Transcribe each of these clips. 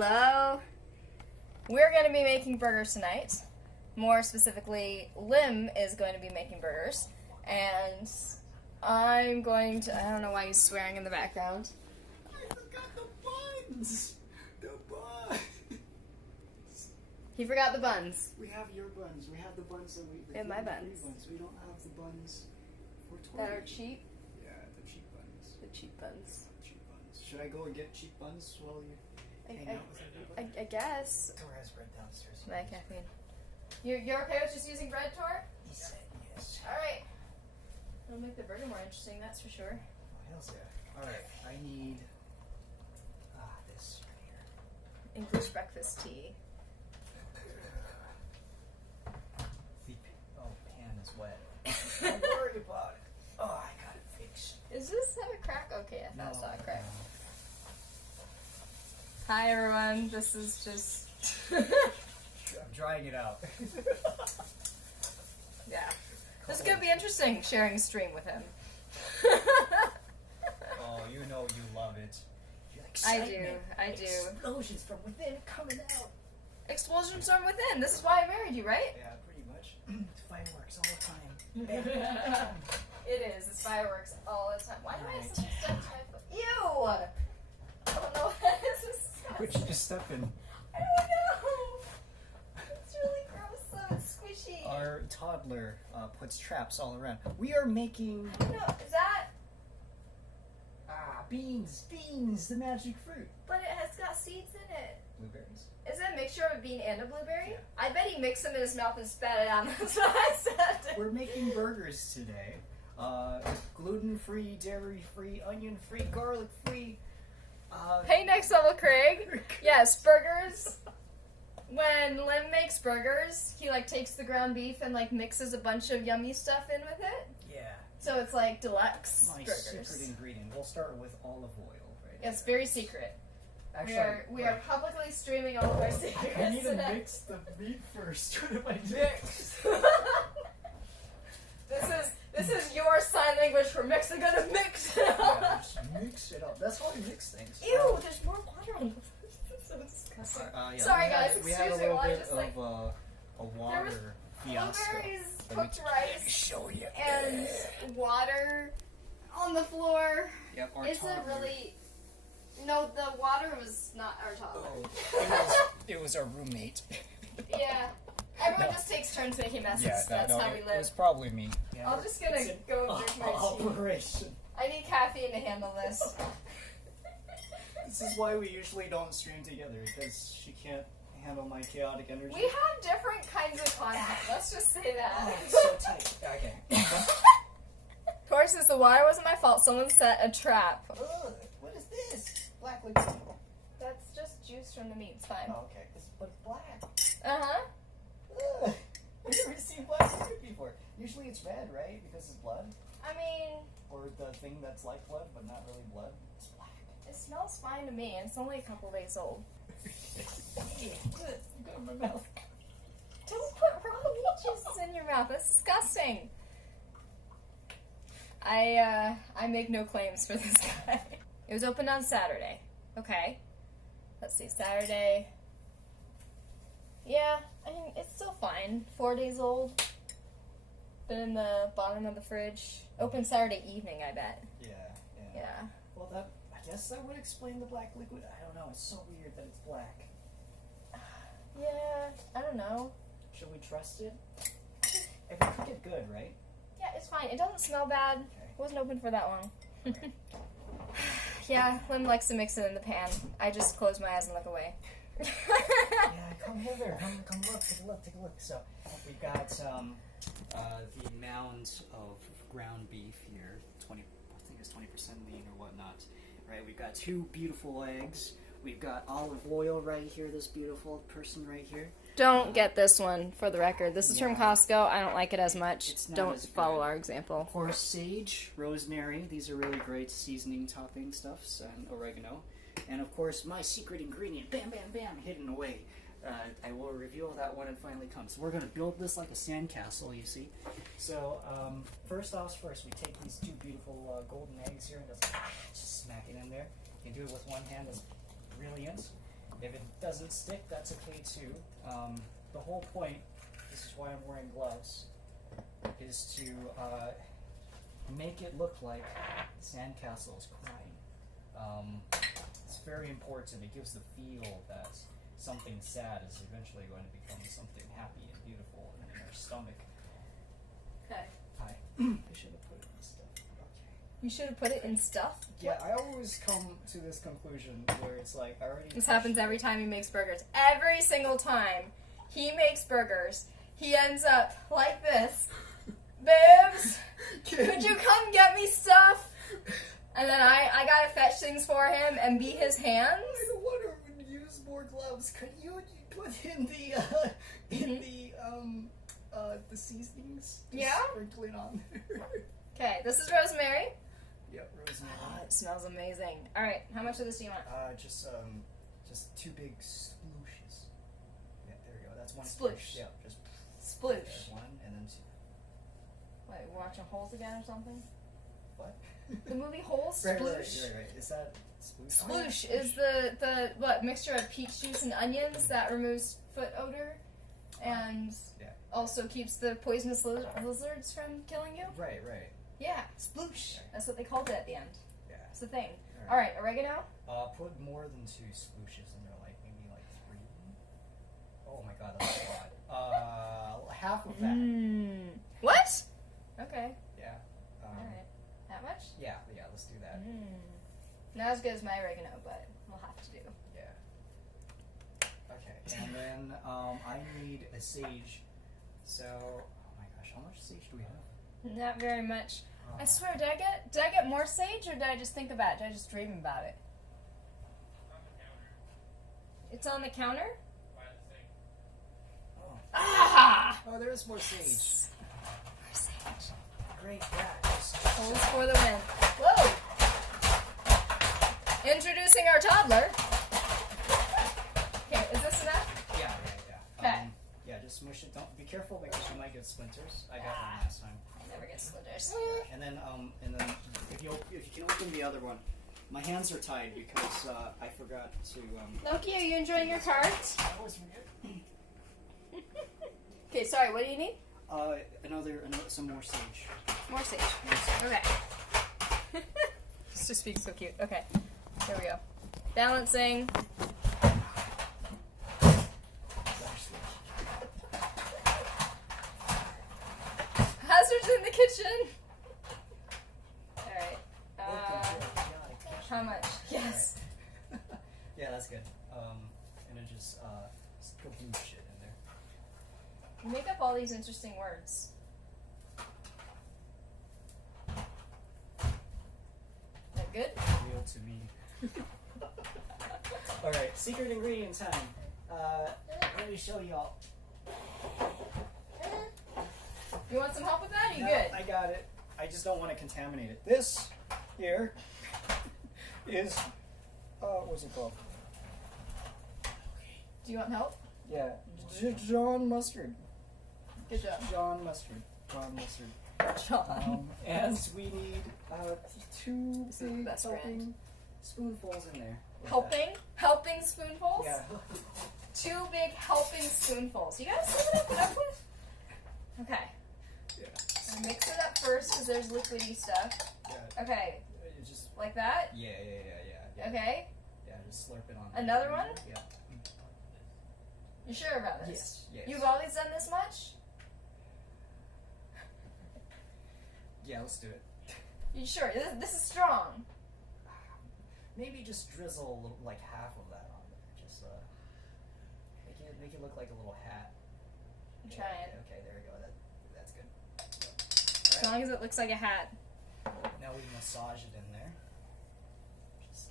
Hello. We're going to be making burgers tonight. More specifically, Lim is going to be making burgers. And I'm going to... I don't know why he's swearing in the background. I forgot the buns! The buns! He forgot the buns. We have your buns. We have the buns that we... And my buns. We don't have the buns for Torr. That are cheap? Yeah, the cheap buns. The cheap buns. Cheap buns. Should I go and get cheap buns while you hang out with everybody? I guess. Torr has bread downstairs. My caffeine. You're okay with just using bread, Torr? He said yes. Alright. It'll make the burger more interesting, that's for sure. Oh, hell's yeah. Alright, I need... this right here. English breakfast tea. The pan is wet. Don't worry about it. Oh, I got it fixed. Is this have a crack? Okay, I thought I saw a crack. No. Hi everyone, this is just... I'm drying it out. Yeah. This is gonna be interesting, sharing a stream with him. Oh, you know you love it. I do. Explosions from within coming out. Explosions from within. This is why I married you, right? Yeah, pretty much. It's fireworks all the time. It is. It's fireworks all the time. Why do I have such a stuffed type? Ew! I don't know what this is. What'd you just step in? I don't know. It's really gross though. It's squishy. Our toddler puts traps all around. We are making... I don't know. Is that... beans, the magic fruit. But it has got seeds in it. Blueberries. Is it a mixture of a bean and a blueberry? Yeah. I bet he mixed them in his mouth and spat it out. That's what I said. We're making burgers today. Gluten-free, dairy-free, onion-free, garlic-free. Hey, next level, Craig. Yes, burgers. When Lim makes burgers, he like takes the ground beef and like mixes a bunch of yummy stuff in with it. Yeah. So it's like deluxe My burgers. secret ingredient. We'll start with olive oil, right? It's very secret. Actually, We are publicly streaming all of our secrets. I need to mix the meat first. What am I doing? Mix. This is your sign language for mix. I'm gonna mix it up. Yeah, just mix it up. That's how we mix things. Ew, there's more water on the so disgusting. Yeah, Sorry guys, we had a excuse me little while I bit just like of a water fiasco. blueberries, Let me cooked rice, show you. and water on the floor. Yep, our Is it toddler. really? No, the water was not our toddler. Oh, it was our roommate. Yeah. Everyone just takes turns making messes. That's how we It live. was probably me. Yeah, I'm just gonna go and drink my tea. operation. I need caffeine to handle this. This is why we usually don't stream together, because she can't handle my chaotic energy. We have different kinds of content. Let's just say that. Oh, it's so tight. Okay. Of course, since the water wasn't my fault, someone set a trap. Ugh, what is this? Black liquid. That's just juice from the meat. It's fine. Oh, okay. But it's black. Uh-huh. Ugh. I've never seen black liquid before. Usually it's red, right? Because it's blood. I mean, Or the thing that's like blood, but not really blood. It's black. it smells fine to me, and it's only a couple days old. You got in my mouth. Don't put raw meat juices in your mouth. That's disgusting. I make no claims for this guy. It was opened on Saturday. Okay. Let's see, Saturday. Yeah, I mean, it's still fine. 4 days old. Been in the bottom of the fridge. Open Saturday evening, I bet. Yeah. Yeah. Well, I guess that would explain the black liquid. I don't know. It's so weird that it's black. Yeah, I don't know. Should we trust it? If we cook it good, right? Yeah, it's fine. It doesn't smell bad. Okay. It wasn't open for that long. Yeah, Lim likes to mix it in the pan. I just close my eyes and look away. Yeah, come hither. Come look. Take a look. So we've got the mound of ground beef here. I think it's 20% lean or whatnot. Right. We've got 2 beautiful eggs. We've got olive oil right here. This beautiful person right here. Don't get this one, for the record. This is from Yeah. Costco. I don't like it as much. It's not Don't as good. follow our example. Of course, sage, rosemary. These are really great seasoning topping stuffs, and oregano. And of course, my secret ingredient, bam, bam, bam, hidden away. I will reveal that when it finally comes. So we're going to build this like a sandcastle, you see. So first, we take these 2 beautiful golden eggs here and just smack it in there. You can do it with one hand, that's brilliant. If it doesn't stick, that's okay too. The whole point, this is why I'm wearing gloves, is to make it look like the sandcastle is crying. It's very important. It gives the feel that something sad is eventually going to become something happy and beautiful in your stomach. Okay. I should have put it in stuff. Okay. You should have put it in stuff? Yeah, I always come to this conclusion where it's like I already. This happens every time he makes burgers. Every single time he makes burgers, he ends up like this. Bibs, could you come get me stuff? And then I gotta fetch things for him and be his hands. I don't want to use more gloves. Could you put in the seasonings? Just Yeah? sprinkle it on there. Okay, this is rosemary. Yep, rosemary. Oh, it smells amazing. All right, how much of this do you want? Just 2 big splooshes. Yeah, there we go. That's one Sploosh. Yeah, just Sploosh. there's one and then 2. Wait, we're watching Holes again or something? What? The movie Holes? Right. Sploosh? Is that sploosh? Sploosh is the what mixture of peach juice and onions that removes foot odor and also keeps the poisonous lizards from killing you. Right. Yeah, sploosh. That's what they called it at the end. Yeah. It's the thing. All right, oregano. Put more than 2 splooshes in there, like maybe like 3. Oh my god, that's a lot. Half of that. What? Okay. Yeah. All right. That much? Yeah. Let's do that. Not as good as my oregano, but we'll have to do. Yeah. Okay, and then I need a sage. So, oh my gosh, how much sage do we have? Not very much. I swear, did I get more sage, or did I just think about it? Did I just dream about it? It's on the counter? Oh. Ah! Oh, there is more sage. More sage. Great, yeah. Holes for the win. Whoa! Introducing our toddler. Okay, is this enough? Yeah. Okay. Yeah, just smush it. Don't be careful because you might get splinters. I got one last time. I never get splinters. And then if you can open the other one. My hands are tied because I forgot to. Loki, are you enjoying your cards? I always forget. Okay, sorry. What do you need? Some more sage. More sage. Okay. This just speaks so cute. Okay. There we go. Balancing. Hazards in the kitchen. All right. How much? Yes. Right. Yeah, that's good. And then just go blue shit in there. You make up all these interesting words. That good? Real to me. Alright, secret ingredient time. Let me show y'all. You want some help with that? Are you No, good? I got it. I just don't want to contaminate it. This here is, what's it called? Do you want help? Yeah, John Mustard. Good job. John Mustard. John Mustard. John. And we need 2 This is the big best helping brand. spoonfuls in there. Helping? Helping spoonfuls? Yeah. 2 big helping spoonfuls. You guys see what I put up with? Okay. Yeah. I mix it up first because there's liquidy stuff. Yeah. Okay. It just. Like that? Yeah. Okay. Yeah, just slurp it on. Another one? Yeah. You sure about this? Yes. You've always done this much? Yeah, let's do it. You sure? This is strong. Maybe just drizzle a little, like half of that on there. Just make it look like a little hat. I'm trying. Okay, there we go. That's good. As long as it looks like a hat. Now we massage it in there. Just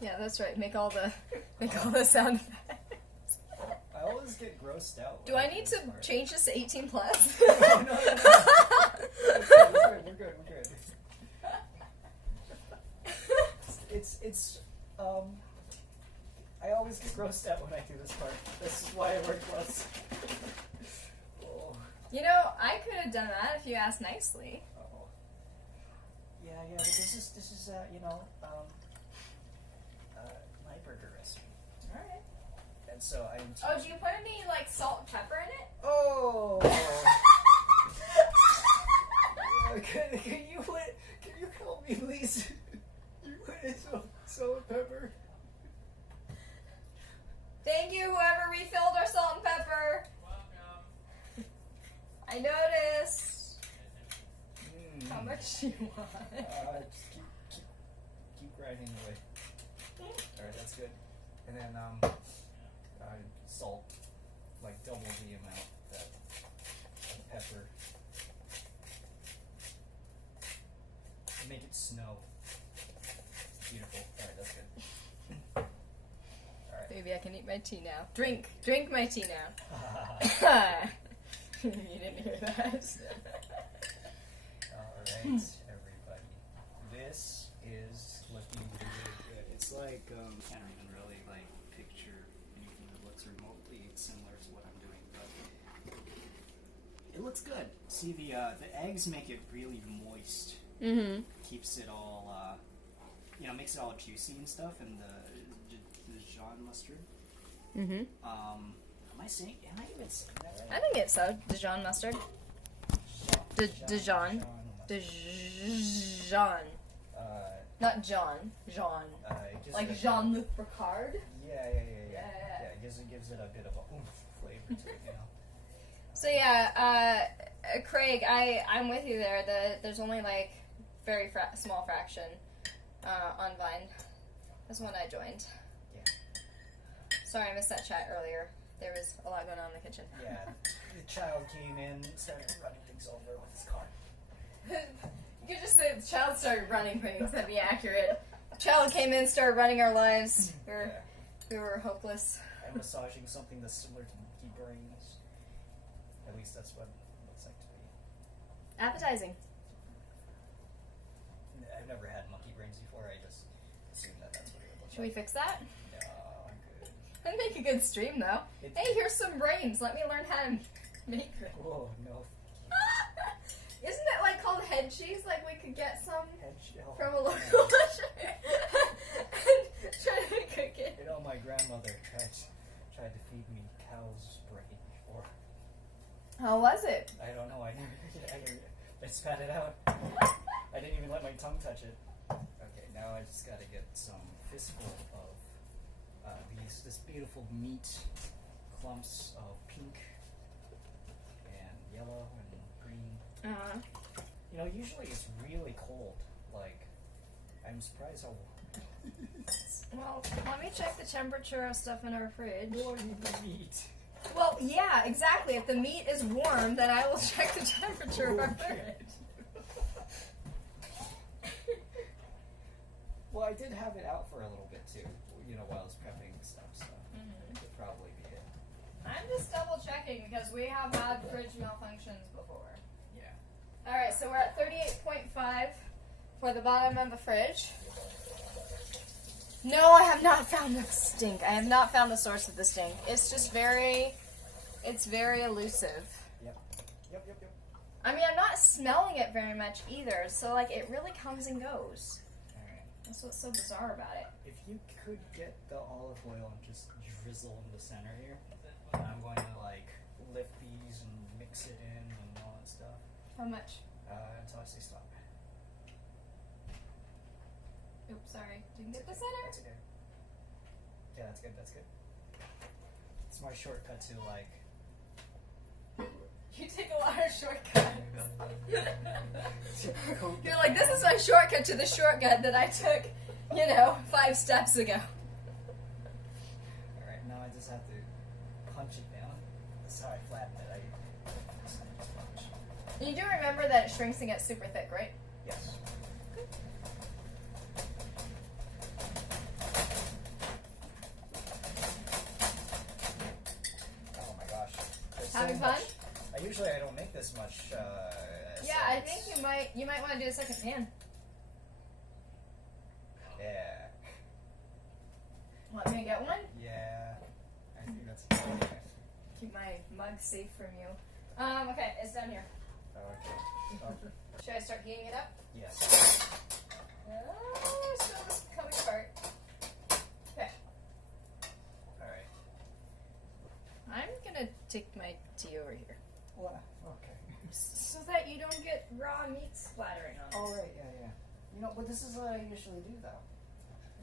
Yeah, that's right. Make all the sound effects. I always get grossed out. Do I need to change this to 18 plus? No. We're good. It's I always get grossed out when I do this part. This is why I wear gloves. Oh. You know, I could have done that if you asked nicely. Oh. Yeah, but this is So I'm. Oh, do you put any like salt and pepper in it? Oh. Can you help me, please? You put in salt and pepper. Thank you, whoever refilled our salt and pepper. Welcome. I noticed. How much do you want? Just keep grinding away. Alright, that's good. And then salt, like double the amount that pepper. And make it snow. Beautiful. Alright, that's good. Alright. Maybe I can eat my tea now. Drink my tea now. You didn't hear that. Alright, everybody. This is looking really good. It's like, can't even really like picture anything that looks remotely similar to what I'm doing, but it looks good. See, the eggs make it really moist. Mm-hmm. Keeps it all, makes it all juicy and stuff, and the Dijon mustard. Mm-hmm. Am I even saying that right? I think it's so. Dijon mustard. Dijon. Dijon. Not John. Jean. Like Jean-Luc Picard. Yeah. It gives it a bit of a oomph flavor to it, you know. So yeah, Craig, I'm with you there. There's only like very small fraction on Vine. That's one I joined. Yeah. Sorry, I missed that chat earlier. There was a lot going on in the kitchen. Yeah, the child came in, started running things over with his car. You could just say the child started running things. That'd be accurate. The child came in, started running our lives. We were hopeless. I'm massaging something that's similar to monkey brains. At least that's what it looks like to me. Appetizing. I've never had monkey brains before. I just assumed that's what it would look Should we like. fix that? No, I'm good. That'd make a good stream, though. Hey, here's some brains. Let me learn how to make them. Whoa, no. Isn't it like called head cheese? Like we could get some Head shell. from a local butcher and try to cook it. You know, my grandmother tried to feed me cow's brain before. How was it? I don't know. I spat it out. I didn't even let my tongue touch it. Okay, now I just gotta get some fistful of this beautiful meat clumps of pink and yellow and green. You know, usually it's really cold. Like, I'm surprised how Well, let me check the temperature of stuff in our fridge. warm the meat. Well, yeah, exactly. If the meat is warm, then I will check the temperature of our fridge. Well, I did have it out for a little bit too, you know, while I was prepping stuff, so it could probably be it. I'm just double checking because we have had fridge malfunctions before. Yeah. Alright, so we're at 38.5 for the bottom of the fridge. No, I have not found the stink. I have not found the source of the stink. It's just it's very elusive. Yep. I mean, I'm not smelling it very much either, so like it really comes and goes. Alright. That's what's so bizarre about it. If you could get the olive oil and just drizzle in the center here, and I'm going to like lift these and mix it in and all that stuff. How much? Until I say stop. Oops, sorry. Didn't get the center? That's okay. Yeah, that's good. It's my shortcut to like. You take a lot of shortcuts. You're like, this is my shortcut to the shortcut that I took, 5 steps ago. Alright, now I just have to punch it down. That's how I flatten it. I just punch. You do remember that it shrinks and gets super thick, right? Yes. Oh my gosh. There's so Having much. fun? Usually I don't make this much. Yeah, I think you might want to do a second pan. Yeah. Want me to get one? Yeah. I think that's okay. Keep my mug safe from you. Okay, it's done here. Okay. Oh, Should I start heating it up? yes. Oh, still just coming apart. Okay. Alright. take my tea over here. What? Okay. So that you don't get raw meat splattering on it. Oh, right, yeah. You know, but this is what I usually do, though.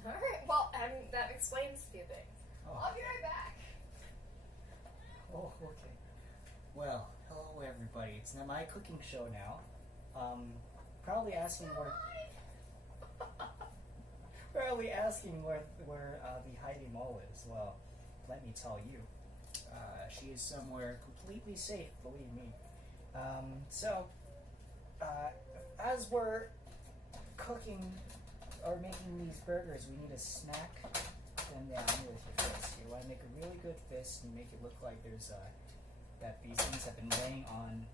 Alright, well, that explains a few things. Oh. I'll be right back. Oh, okay. Well, hello everybody. It's now my cooking show now. Probably asking where the Heidi mole is. Well, let me tell you. She is somewhere completely safe, believe me. As we're cooking or making these burgers, we need to smack them down with your fist. You want to make a really good fist and make it look like there's that these things have been laying on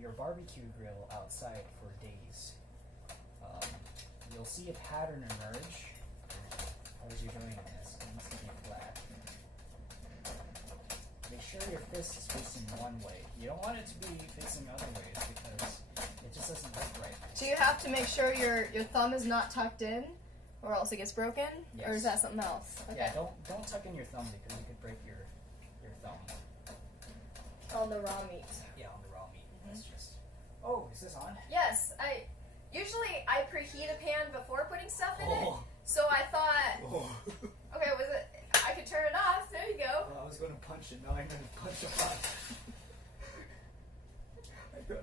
your barbecue grill outside for days. You'll see a pattern emerge as you're doing this. It needs to be flat. Make sure your fist is facing one way. You don't want it to be facing other ways because it just doesn't look right. So you have to make sure your thumb is not tucked in, or else it gets broken? Yes. Or is that something else? Okay. Yeah, don't tuck in your thumb because you could break your thumb. On the raw meat. Yeah, on the raw meat. That's just... Oh, is this on? Yes, usually I preheat a pan before putting stuff in it. So I thought, okay, I could turn it off. There you go. Well, I was going to punch it. Now I'm going to punch a pot.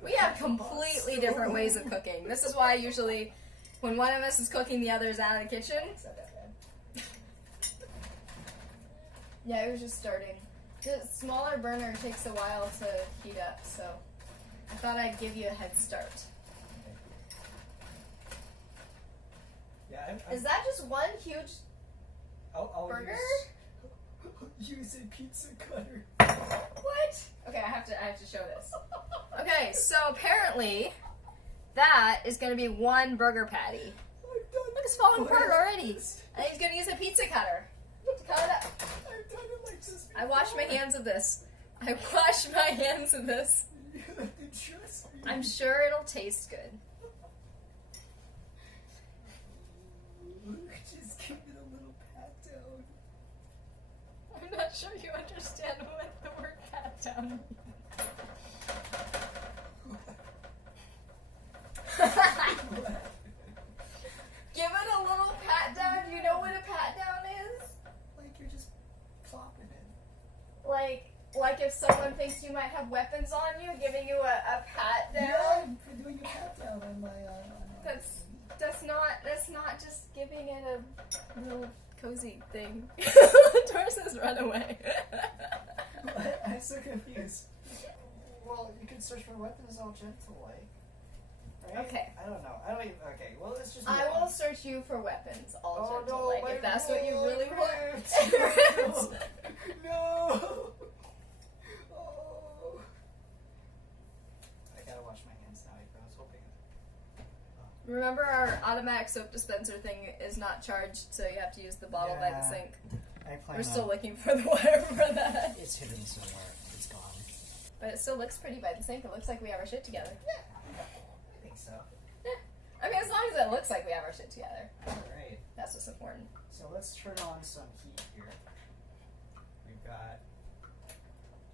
We have completely different ways of cooking. This is why usually when one of us is cooking, the other is out of the kitchen. It's not that bad. Yeah, it was just starting. The smaller burner takes a while to heat up, so I thought I'd give you a head start. Yeah, Is that just one huge I'll burger? Use a pizza cutter. What? Okay, I have to show this. Okay, so apparently that is going to be one burger patty. Look, it's falling apart already. And he's going to use a pizza cutter to cut it up. I've done it like this before. I wash my hands of this. I wash my hands of this. You have to trust me. I'm sure it'll taste good. Just give it a little pat down. I'm not sure you understand what the word pat down means. Give it a little pat down. Do you know what a pat down is? Like you're just plopping it. Like if someone thinks you might have weapons on you, giving you a pat down. Yeah, I'm doing a pat down on my. That's not just giving it a little cozy thing. Torr says run away. What? I'm so confused. Well, you could search for weapons all gentle, like. Right? Okay. I don't know. I don't even. Okay. Well, let's just. I will search you for weapons, all gentle, no, like, my if that's what you roll, really it want. ripped. No. Oh. I gotta wash my hands now. I was hoping. Remember, our automatic soap dispenser thing is not charged, so you have to use the bottle by the Yeah. sink. I plan We're still on- looking for the wire for that. It's hidden somewhere. It's gone. But it still looks pretty by the sink. It looks like we have our shit together. Yeah. I think so. I mean, as long as it looks like we have our shit together. Alright. That's what's important. So let's turn on some heat here. We've got...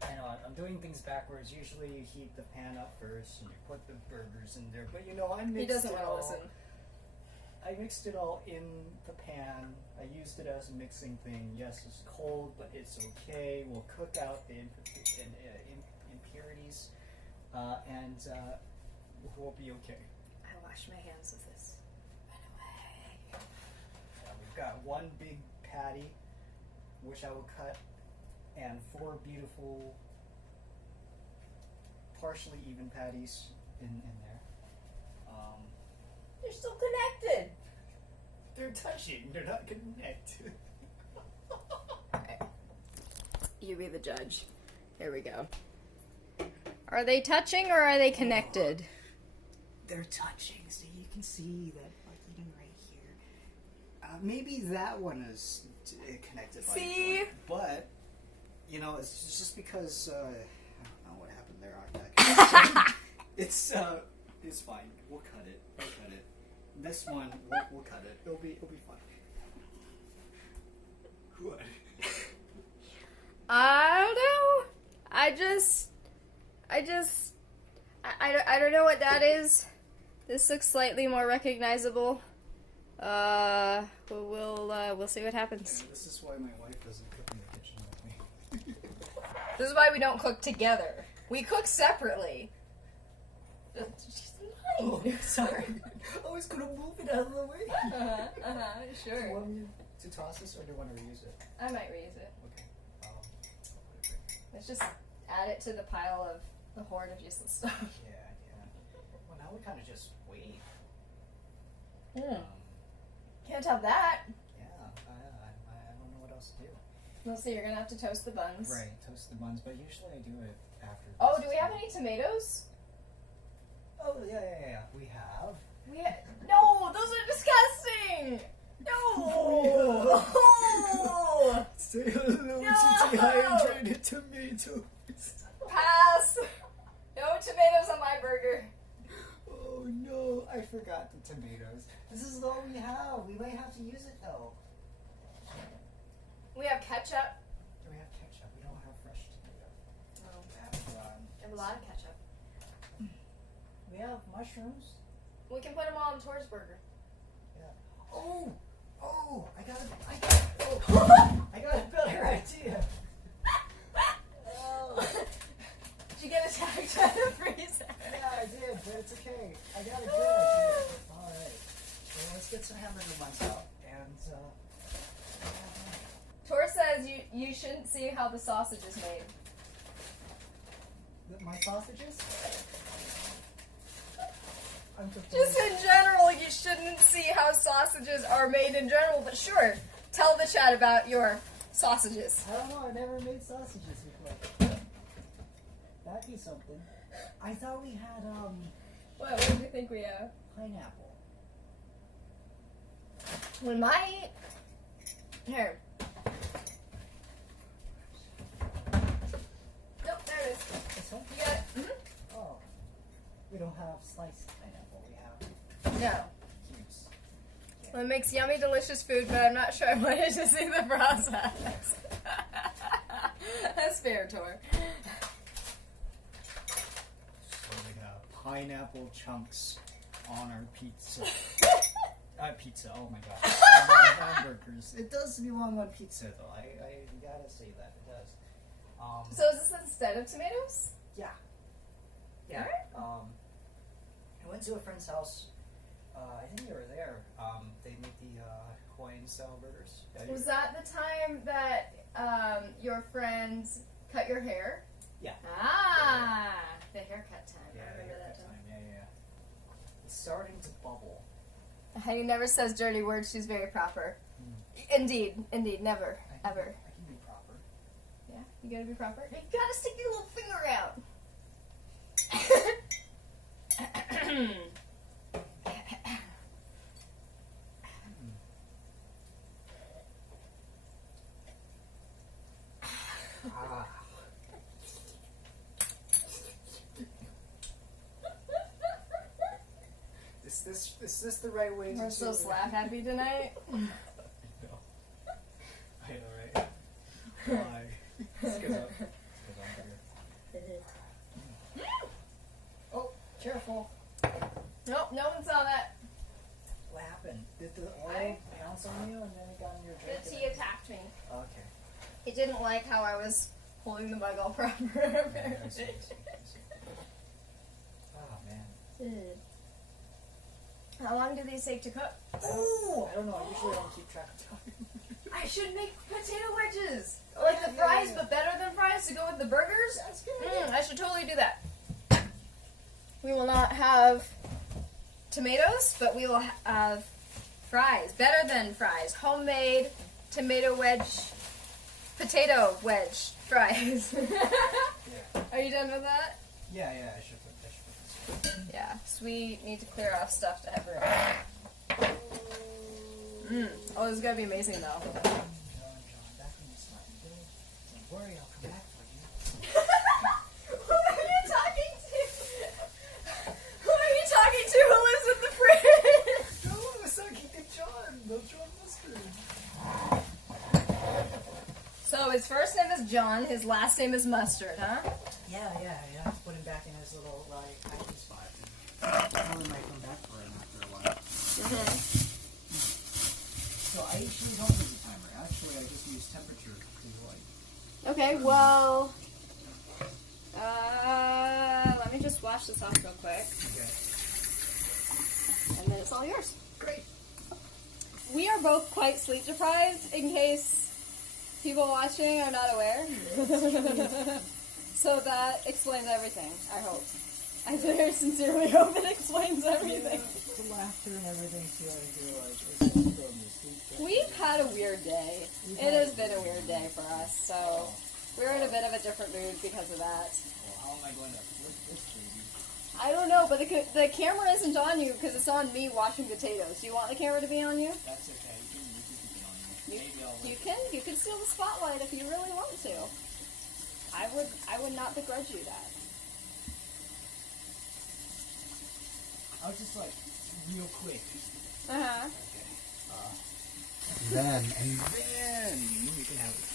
I know, I'm doing things backwards. Usually you heat the pan up first and you put the burgers in there. But you know, I mixed He doesn't it want to all. listen. I mixed it all in the pan. I used it as a mixing thing. Yes, it's cold, but it's okay. We'll cook out the impurities, and we'll be okay. I wash my hands with this. Run away. We've got one big patty, which I will cut, and 4 beautiful, partially even patties in there. They're still connected. They're touching. They're not connected. Okay. You be the judge. Here we go. Are they touching or are they connected? They're touching. So you can see that, like even right here. Maybe that one is connected by a See? joint, but you know, it's just because I don't know what happened there. It's fine. We'll cut it. We'll cut it. This one, we'll cut it. It'll be fine. What? I don't I don't know what that is. This looks slightly more recognizable. We'll see what happens. This is why my wife doesn't cook in the kitchen with me. This is why we don't cook together. We cook separately. She's Oh, sorry. I was gonna move it out of the way. Do Sure. you want me to toss this or do you want to reuse it? I might reuse it. Okay. Let's just add it to the pile of the hoard of useless stuff. Yeah. Well, now we kind of just wait. Can't have that. Yeah, I don't know what else to do. We'll see, you're gonna have to toast the buns. Right, toast the buns, but usually I do it after. Oh, do we have any tomatoes? Oh, yeah. We have. No, those are disgusting! No! Oh! Say hello No! to dehydrated tomatoes. Pass! No tomatoes on my burger. Oh no, I forgot the tomatoes. This is all we have. We might have to use it though. We have ketchup. Do we have ketchup? We don't have fresh tomato. Oh. We We have a lot of ketchup. we have mushrooms. We can put them all on Torr's burger. Yeah. Oh, I got a better idea. Oh. Did you get attacked by the freezer? Yeah, I did, but it's okay. I got a good idea. All right. Well, let's get some hamburger buns out and. Torr says you shouldn't see how the sausage is made. My sausages? I'm Just in general, you shouldn't see how sausages are made in general, but sure, tell the chat about your sausages. I don't know, I've never made sausages before. That'd be something. I thought we had, What do you think we have? pineapple. We might. Here. Nope, there it is. This one? You got it? Oh. We don't have sliced pineapple, we have No. cubes. Well, it makes yummy, delicious food, but I'm not sure I wanted to see the process. That's fair, Torr. So we got pineapple chunks on our pizza. Pizza, oh my god. On our hamburgers. It does belong on pizza though, I gotta say that, it does. So is this instead of tomatoes? Yeah. Alright. I went to a friend's house. I think you were there. They make the Hawaiian style burgers. Yeah, Was that the time that your friends cut your hair? Yeah. Ah, the haircut time. Yeah, I remember that time. time. Yeah. It's starting to bubble. Heidi never says dirty words. She's very proper. Indeed, never, ever. I can be proper. Yeah, you gotta be proper. You gotta stick your little finger out. Ah. Is this the right way to do it? We're so slap happy tonight. I know, right? Why? It's 'cause I'm here. Oh, careful. Nope, no one saw that. What happened? Did the oil bounce on you and then it got in your drink? The tea attacked me. Okay. He didn't like how I was holding the mug all proper. Yeah, I see. Oh, man. How long do these take to cook? Oh! I don't know. I usually don't keep track of time. I should make potato wedges. Like the fries, but better than fries to go with the burgers. That's good. I should totally do that. We will not have tomatoes, but we will have fries. Better than fries. Homemade potato wedge fries. Yeah. Are you done with that? Yeah, I should put this. Yeah. So we need to clear off stuff to have room. Oh, this is gonna be amazing though. John, back when you smile. Don't worry, I'll come back for you. Who are you talking to? Who are you talking to who lives in the fridge? No, I was talking to John. No John Mustard. So his first name is John, his last name is Mustard, huh? Yeah, you have to put him back in his little hiding spot. He might come back for him after a while. So I usually don't use a timer. Actually, I just use temperature to Okay, well, let me just wash this off real quick. Okay. And then it's all yours. Great. We are both quite sleep deprived, in case people watching are not aware. So that explains everything, I hope. I very sincerely hope it explains everything. Yeah, the laughter and everything feeling good. We've had a weird day. It has been a weird day for us, so we're in a bit of a different mood because of that. Well, how am I going to flip this baby? I don't know, but the camera isn't on you because it's on me washing potatoes. Do you want the camera to be on you? That's okay. You can keep it on you. Maybe I'll You can steal the spotlight if you really want to. I would not begrudge you that. I'll just real quick. Uh-huh. Okay. Then you can have it.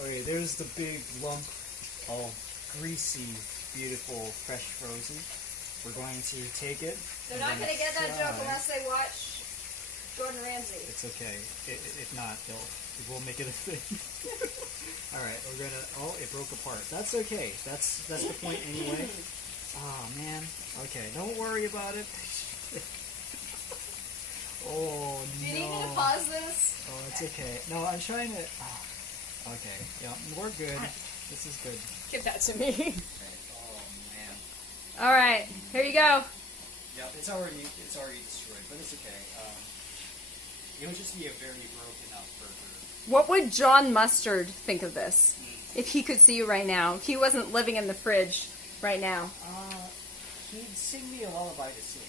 Okay, there's the big lump of greasy, beautiful, fresh frozen. We're going to take it. They're not going to get that joke unless they watch Gordon Ramsay. It's okay. If not, we'll make it a thing. All right, we're gonna. Oh, it broke apart. That's okay. That's the point anyway. Oh man. Okay, don't worry about it. Oh no. Do you need me to pause this? Oh, it's okay. No, I'm trying to. Oh, okay. Yeah, we're good. This is good. Give that to me. Okay. Oh man. All right, here you go. Yeah, it's already destroyed, but it's okay. It would just be a very broken up burger. What would John Mustard think of this? If he could see you right now. If he wasn't living in the fridge right now. He'd sing me a lullaby to sleep.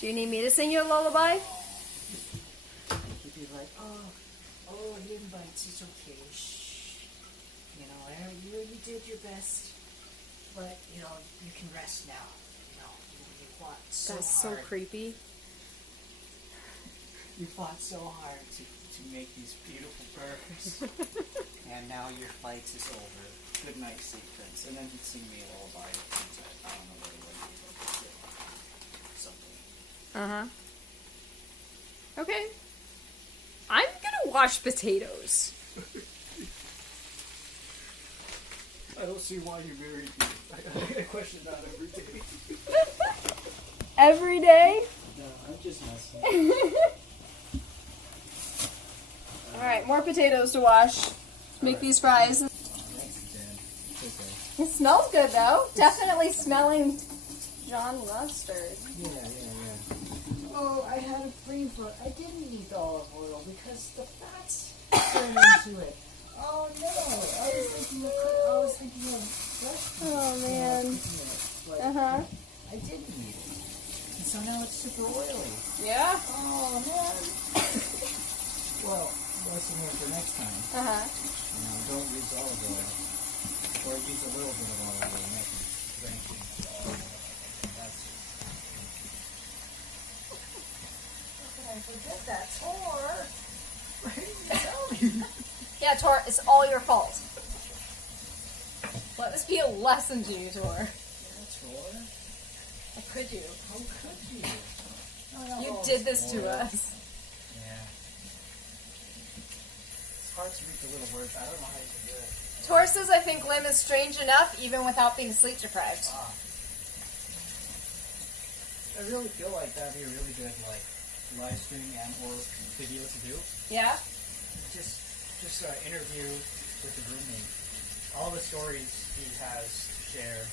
Do you need me to sing you a lullaby? He'd be like, oh, Lim, but it's okay. Shh. You know, you really did your best, but, you can rest now. You fought so That's hard. so creepy. You fought so hard to make these beautiful burgers. And now your fight is over. Good night, sweet prince. And then he'd sing me a lullaby. I don't know what it was. Something. Uh-huh. Okay. I'm gonna wash potatoes. I don't see why you married me. I question that every day. Every day? No, I'm just messing. Alright, more potatoes to wash. Make these fries. Thanks, Jen. It's okay. It smells good though. Definitely smelling John Mustard. Yeah. Oh, I had a brain fart. I didn't need the olive oil because the fats turned into it. Oh no! I was thinking of fresh. Oh man. Uh-huh. I didn't need it. And so now it's super oily. Yeah? Oh man. Well, lesson here for next time. Uh-huh. Don't use olive oil. Or use a little bit of olive oil and that can drink it. That's I forget that. Torr! Why didn't you tell me? Yeah, Torr, it's all your fault. Let this be a lesson to you, Torr. Yeah, Torr. How could you? How could you? You did this to us. Yeah. It's hard to read the little words. I don't know how you can do it. Torr says I think Lim is strange enough even without being sleep deprived. I really feel like that'd be a really good live stream and or video to do. Yeah? Just interview with the roommate. All the stories he has to share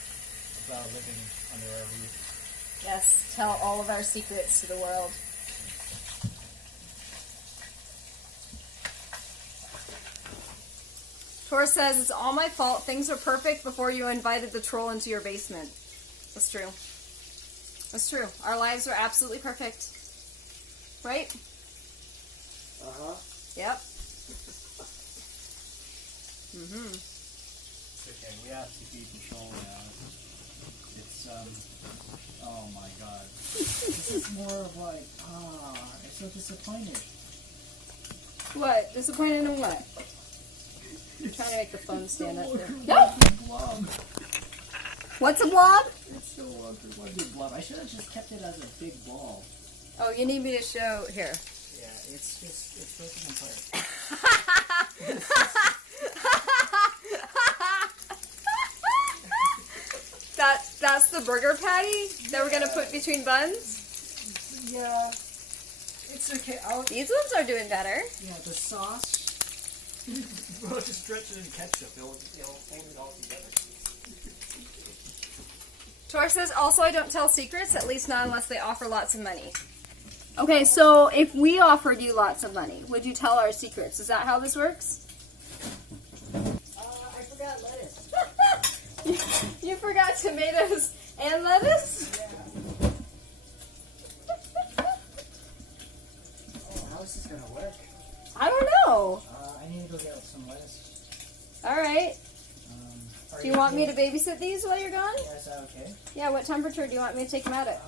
about living under our roof. Yes, tell all of our secrets to the world. Torr says, it's all my fault. Things were perfect before you invited the troll into your basement. That's true. That's true. Our lives were absolutely perfect. Right? Uh-huh. Yep. Mm-hmm. It's okay. We have to be control now. It's, oh my god. This is more of I'm so disappointed. What? Disappointed in what? I'm trying to make the phone stand up there. No! Blob. What's a blob? It's so awkward. What a big blob. I should have just kept it as a big ball. Oh, you need me to show here. Yeah, it's broken apart. That's the burger patty that we're gonna put between buns? Yeah. It's okay. These ones are doing better. Yeah, the sauce. We'll just drench it in ketchup. It'll hold it all together. Torr says, also I don't tell secrets, at least not unless they offer lots of money. Okay, so if we offered you lots of money, would you tell our secrets? Is that how this works? I forgot lettuce. You forgot tomatoes and lettuce? Yeah. How is this gonna work? I don't know. I need to go get some lettuce. Alright. Do you want me to babysit these while you're gone? Yeah, is that okay? Yeah, what temperature do you want me to take them out at?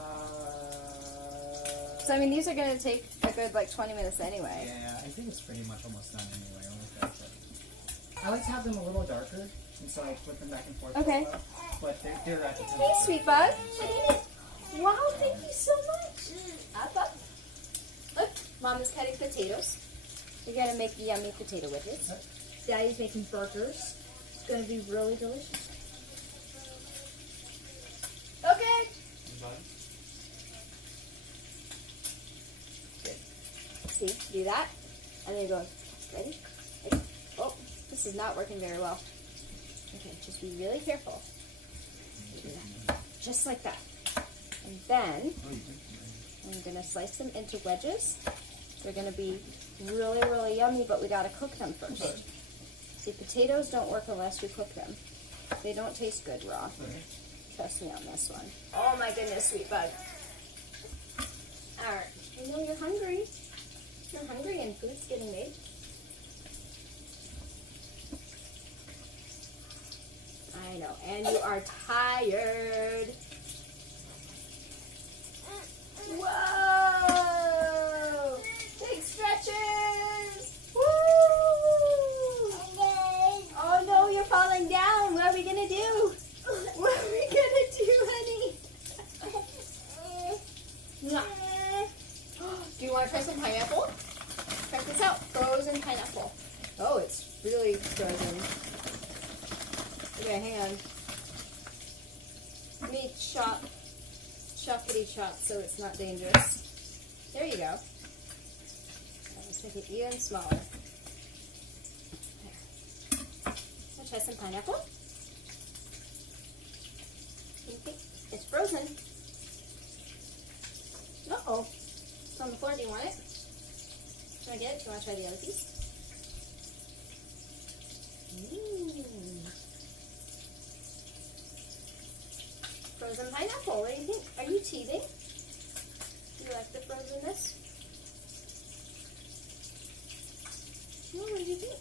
So, I mean, these are going to take a good, 20 minutes anyway. Yeah, I think it's pretty much almost done anyway. I like to have them a little darker, and so I flip them back and forth. Okay. But they're at the temperature. Hey, sweet bug. What do you need? Wow, thank you so much. Up, up. Look, Mom is cutting potatoes. We're going to make yummy potato wedges. Daddy's making burgers. It's going to be really delicious. Okay. Good. See, do that. And then you go, ready? Ready? Oh, this is not working very well. Okay, just be really careful. Do that. Just like that. And then, I'm going to slice them into wedges. They're going to be really, really yummy, but we got to cook them first. Okay. See, potatoes don't work unless you cook them. They don't taste good raw. Okay. Trust me on this one. Oh my goodness, sweet bug. Alright. I know you're hungry. You're hungry and food's getting made. I know. And you are tired. Whoa! Big stretches! Woo! Oh no, you're falling down. What are we gonna do? What are we gonna do, honey? Do you want to try some pineapple? Check this out. Frozen pineapple. Oh, it's really frozen. Okay, hang on. Let me choppity chop so it's not dangerous. There you go. Let's make it even smaller. There. I'll try some pineapple. It's frozen. Uh-oh. It's on the floor. Do you want it? Should I get it? Do you want to try the other piece? Frozen pineapple. What do you think? Are you teething? Do you like the frozenness? Well, what do you think?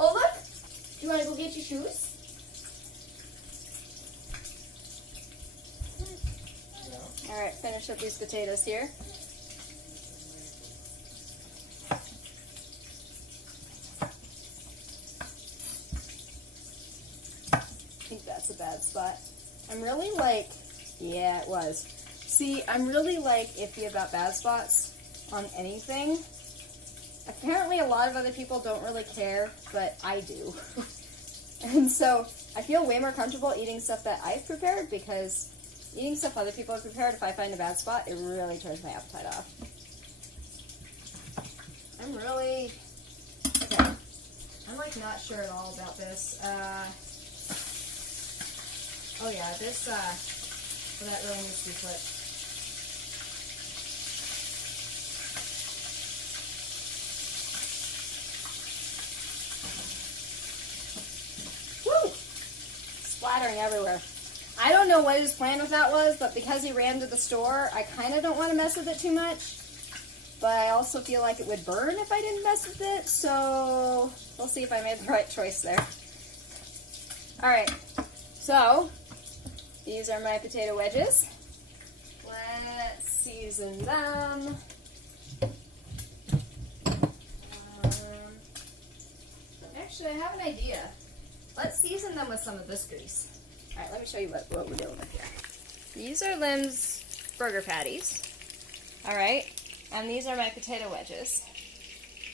Oh, look! Do you want to go get your shoes? Yeah. Alright, finish up these potatoes here. I think that's a bad spot. I'm really yeah, it was. See, I'm really iffy about bad spots on anything. Apparently a lot of other people don't really care, but I do. And so I feel way more comfortable eating stuff that I've prepared, because eating stuff other people have prepared, if I find a bad spot, it really turns my appetite off. I'm really, okay, I'm not sure at all about this. Oh yeah, this, well, that really needs to be flipped. Splattering everywhere. I don't know what his plan with that was, but because he ran to the store, I kind of don't want to mess with it too much. But I also feel like it would burn if I didn't mess with it, so we'll see if I made the right choice there. Alright, so these are my potato wedges. Let's season them. Actually, I have an idea. Let's season them with some of this grease. Alright, let me show you what we're dealing with here. These are Lim's burger patties. Alright, and these are my potato wedges.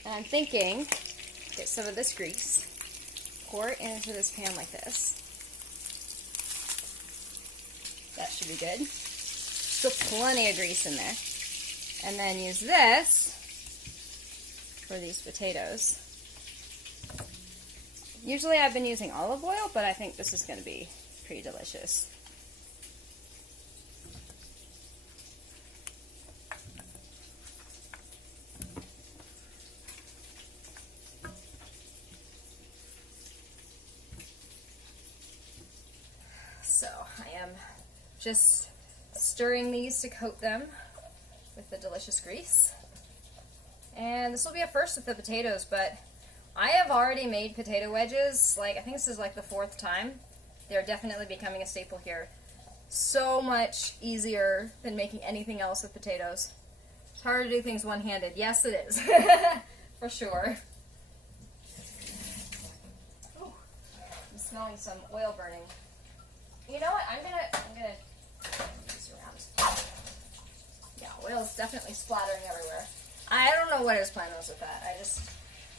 And I'm thinking, get some of this grease, pour it into this pan like this. That should be good. Still plenty of grease in there. And then use this for these potatoes. Usually I've been using olive oil, but I think this is going to be pretty delicious. So I am just stirring these to coat them with the delicious grease. And this will be a first with the potatoes, but I have already made potato wedges. Like, I think this is like the 4th time. They're definitely becoming a staple here. So much easier than making anything else with potatoes. It's hard to do things one-handed. Yes, it is. For sure. Ooh, I'm smelling some oil burning. You know what? I'm gonna move this around. Yeah, oil is definitely splattering everywhere. I don't know what his plan was with that.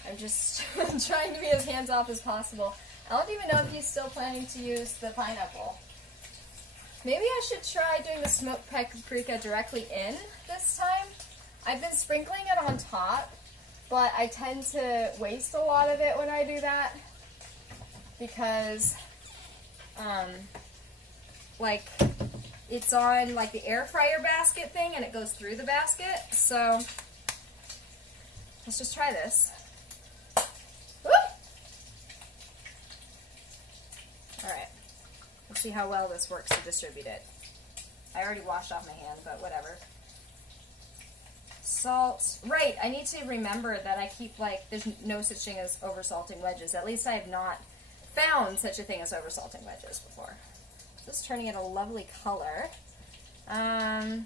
I'm just trying to be as hands-off as possible. I don't even know if he's still planning to use the pineapple. Maybe I should try doing the smoked paprika directly in this time. I've been sprinkling it on top, but I tend to waste a lot of it when I do that because, like, it's on, like, the air fryer basket thing and it goes through the basket, so let's just try this. Woo! Alright, let's see how well this works to distribute it. I already washed off my hand, but whatever. Salt. Right, I need to remember that I keep, like, there's no such thing as oversalting wedges. At least I have not found such a thing as oversalting wedges before. Just turning it a lovely color. I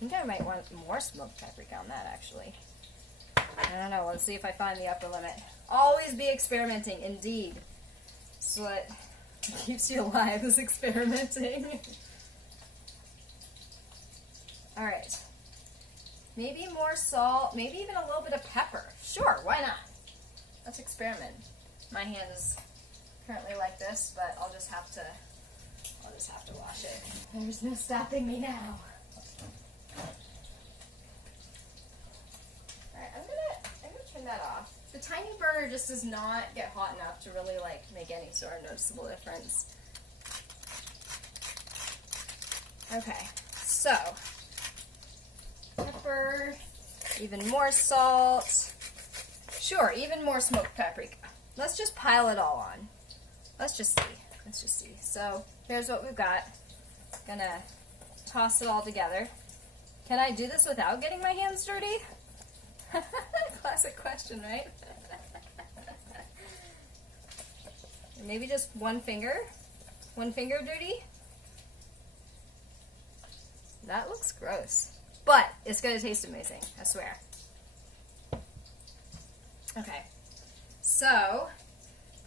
think I might want more smoked paprika on that, actually. I don't know. Let's see if I find the upper limit. Always be experimenting, indeed. That's what keeps you alive, is experimenting. Alright. Maybe more salt, maybe even a little bit of pepper. Sure, why not? Let's experiment. My hand is currently like this, but I'll just have to wash it. There's no stopping me now. Alright, I'm gonna turn that off. The tiny burner just does not get hot enough to really, like, make any sort of noticeable difference. Okay, so pepper, even more salt, sure, even more smoked paprika. Let's just pile it all on. Let's just see. So here's what we've got. Gonna toss it all together. Can I do this without getting my hands dirty? Classic question, right? Maybe just one finger dirty. That looks gross. But it's going to taste amazing, I swear. Okay, so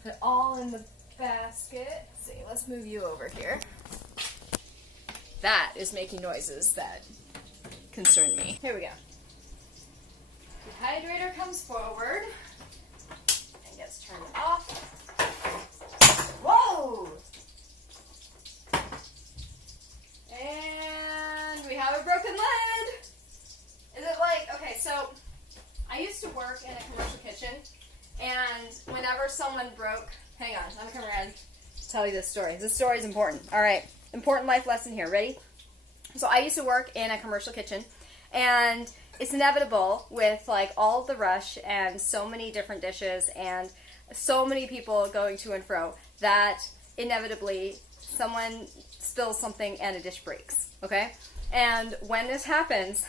put it all in the basket. Let's see, let's move you over here. That is making noises that concern me. Here we go. The hydrator comes forward and gets turned off. Whoa! And we have a broken lid. Is it like, okay, so I used to work in a commercial kitchen, and whenever someone broke, hang on, I'm gonna come around and tell you this story. This story is important. All right, important life lesson here. Ready? So I used to work in a commercial kitchen, and it's inevitable with, like, all the rush and so many different dishes and so many people going to and fro that inevitably someone spills something and a dish breaks, okay? And when this happens,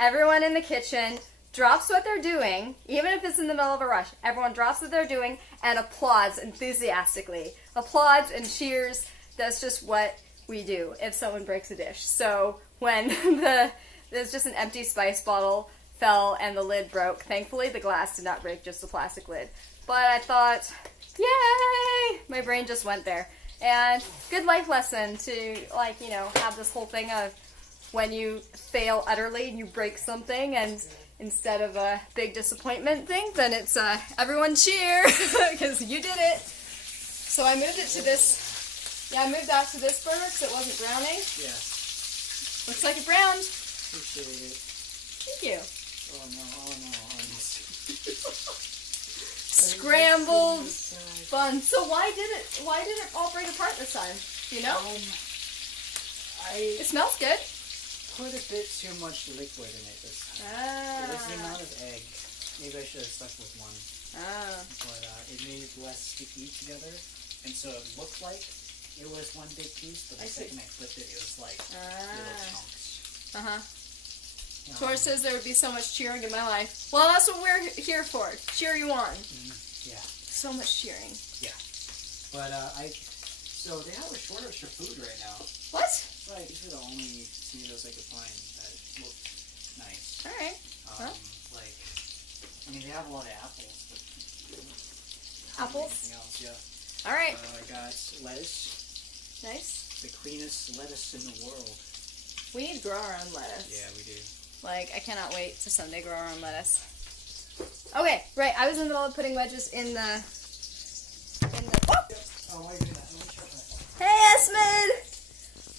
everyone in the kitchen drops what they're doing, even if it's in the middle of a rush. Everyone drops what they're doing and applauds enthusiastically. Applauds and cheers. That's just what we do if someone breaks a dish. So when there's just an empty spice bottle fell and the lid broke. Thankfully, the glass did not break, just the plastic lid. But I thought, yay! My brain just went there. And good life lesson to, like, you know, have this whole thing of when you fail utterly and you break something, and instead of a big disappointment thing, then it's everyone cheer because you did it. So I moved it to this. Yeah, I moved that to this burner because it wasn't browning. Yeah. Looks like it browned. Appreciate it. Thank you. Oh no. Scrambled buns. So why did it all break apart this time? Do you know? It smells good. Put a bit too much liquid in it this time. It was the amount of egg. Maybe I should have stuck with one. But it made it less sticky together, and so it looked like it was one big piece, but the second I flipped it, it was like little chunks. Torr says there would be so much cheering in my life. Well, that's what we're here for. Cheer you on. Yeah. So much cheering. Yeah. But so they have a shortage of food right now. What? Right, these are the only tomatoes I could find that look nice. All right. Like, I mean, they have a lot of apples, but apples? anything else, yeah. All right. I got lettuce. Nice. The cleanest lettuce in the world. We need to grow our own lettuce. Yeah, we do. Like, I cannot wait to someday grow our own lettuce. Okay, right. I was in the middle of putting wedges in the. Oh, why are you doing that? Let me try that. Hey, Esmond!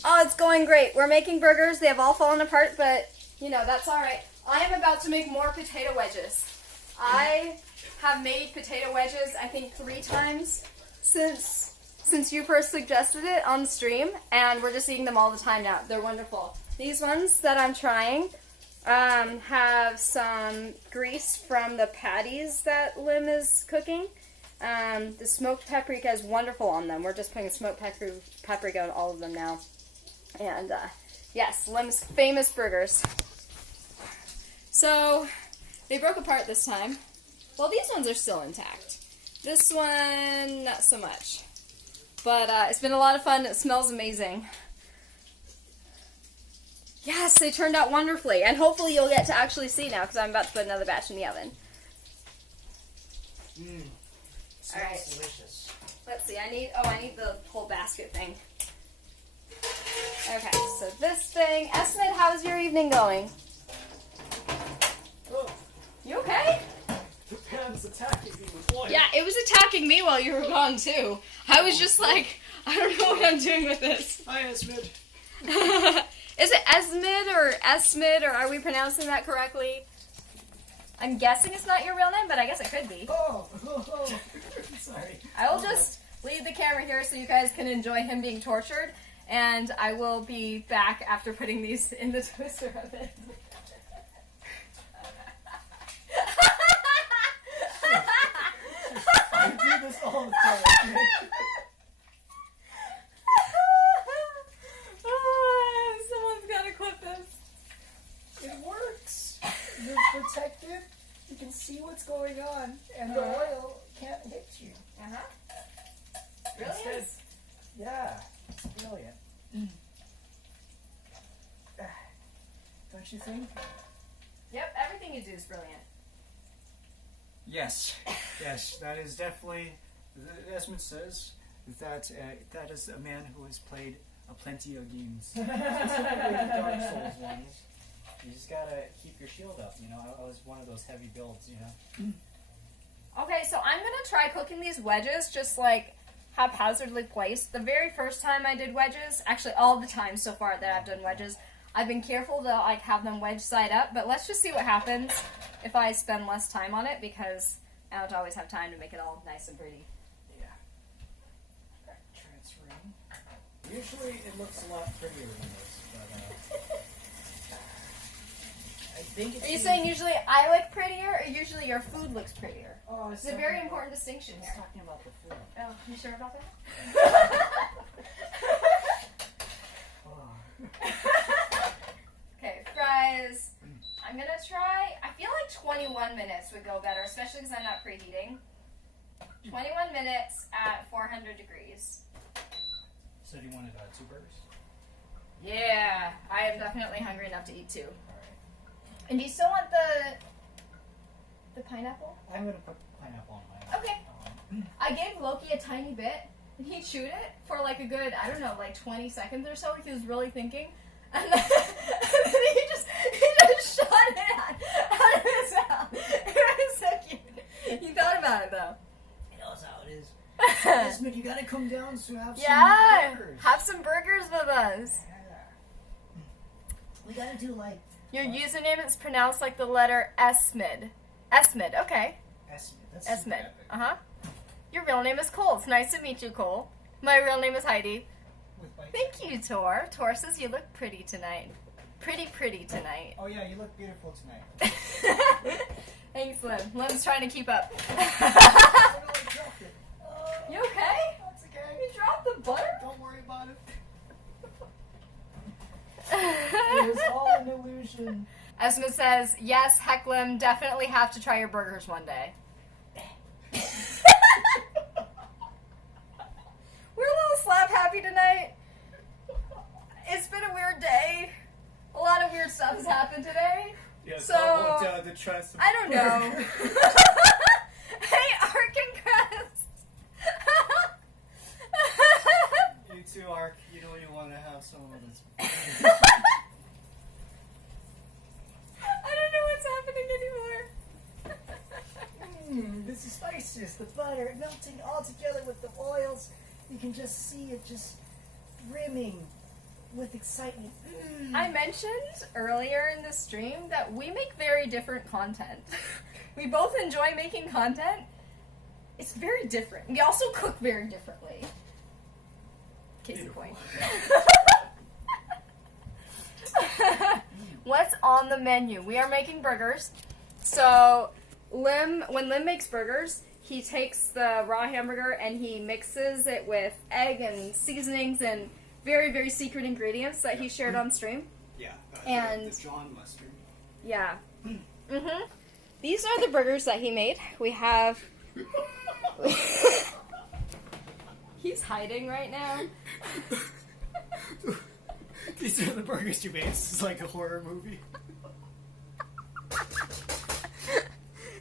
Oh, it's going great. We're making burgers. They have all fallen apart, but, you know, that's all right. I am about to make more potato wedges. I have made potato wedges, I think, 3 times since you first suggested it on stream, and we're just eating them all the time now. They're wonderful. These ones that I'm trying have some grease from the patties that Lim is cooking. The smoked paprika is wonderful on them. We're just putting smoked paprika on all of them now. And, yes, Lim's famous burgers. So, they broke apart this time. Well, these ones are still intact. This one, not so much. But, it's been a lot of fun. It smells amazing. Yes, they turned out wonderfully. And hopefully you'll get to actually see now, because I'm about to put another batch in the oven. Smells All right. delicious. Let's see, I need the whole basket thing. Okay, so this thing. Esmond, how's your evening going? Oh, You okay? the pan's attacking me with oil. Yeah, it was attacking me while you were gone, too. I was just like, I don't know what I'm doing with this. Hi, Esmond. Is it Esmid, or are we pronouncing that correctly? I'm guessing it's not your real name, but I guess it could be. Oh. Sorry. I will just leave the camera here so you guys can enjoy him being tortured, and I will be back after putting these in the toaster oven. I do this all the time. Someone's gotta clip this. It works. You're protected. You can see what's going on, and the oil can't hit you. Really Instead- is. Yeah, it's brilliant. Don't you think? Yep, everything you do is brilliant. Yes, that is definitely. Esmond says that that is a man who has played a plenty of games, specifically the Dark Souls ones. You just gotta keep your shield up. You know, I was one of those heavy builds. You know. Okay, so I'm gonna try cooking these wedges just like haphazardly placed. The very first time I did wedges, actually all the times so far that I've done wedges, I've been careful to like have them wedge side up, but let's just see what happens if I spend less time on it, because I don't always have time to make it all nice and pretty. Yeah. Transferring. Usually it looks a lot prettier than this, but I think it's. Are you saying usually I look prettier, or usually your food looks prettier? Oh, It's a very important distinction I was here. talking about the food. Oh, you sure about that? Okay, fries. I'm gonna try, I feel like 21 minutes would go better, especially because I'm not preheating. 21 minutes at 400 degrees. So do you want 2 burgers? Yeah, I am definitely hungry enough to eat 2. Alright. And do you still want the pineapple? I'm gonna put pineapple on mine. Okay. I gave Loki a tiny bit, and he chewed it for like a good, I don't know, like 20 seconds or so. He was really thinking. And then, he just shot it out of his mouth. It was so cute. He thought about it though. He knows how it is. Esmond, you gotta come down to have some burgers. Have some burgers with us. We gotta do like... Your username is pronounced like the letter Esmond. Esmond, okay. Esmond, that's Esmond, uh-huh. Your real name is Cole. It's nice to meet you, Cole. My real name is Heidi. Thank you, Torr. Torr says you look pretty tonight. Pretty tonight. Oh yeah, you look beautiful tonight. Thanks, Lim. Lim's trying to keep up. You okay? That's okay. You dropped the butter? Don't worry about it. It was all an illusion. Esmond says, yes, heck, Lim, definitely have to try your burgers one day. We're a little slap happy tonight. It's been a weird day. A lot of weird stuff has happened today. Yeah, so down to try some I don't know. Hey, Ark and Crest. You too, Ark. You know you want to have some of this. I don't know what's happening anymore. The spices, the butter, melting all together with the oils. You can just see it just brimming with excitement. I mentioned earlier in the stream that we make very different content. We both enjoy making content. It's very different. We also cook very differently. Case in point. What's on the menu? We are making burgers. So when Lim makes burgers, he takes the raw hamburger and he mixes it with egg and seasonings and very, very secret ingredients that he shared on stream. Yeah. And the John mustard. Yeah. These are the burgers that he made. We have... He's hiding right now. These are the burgers you made. This is like a horror movie.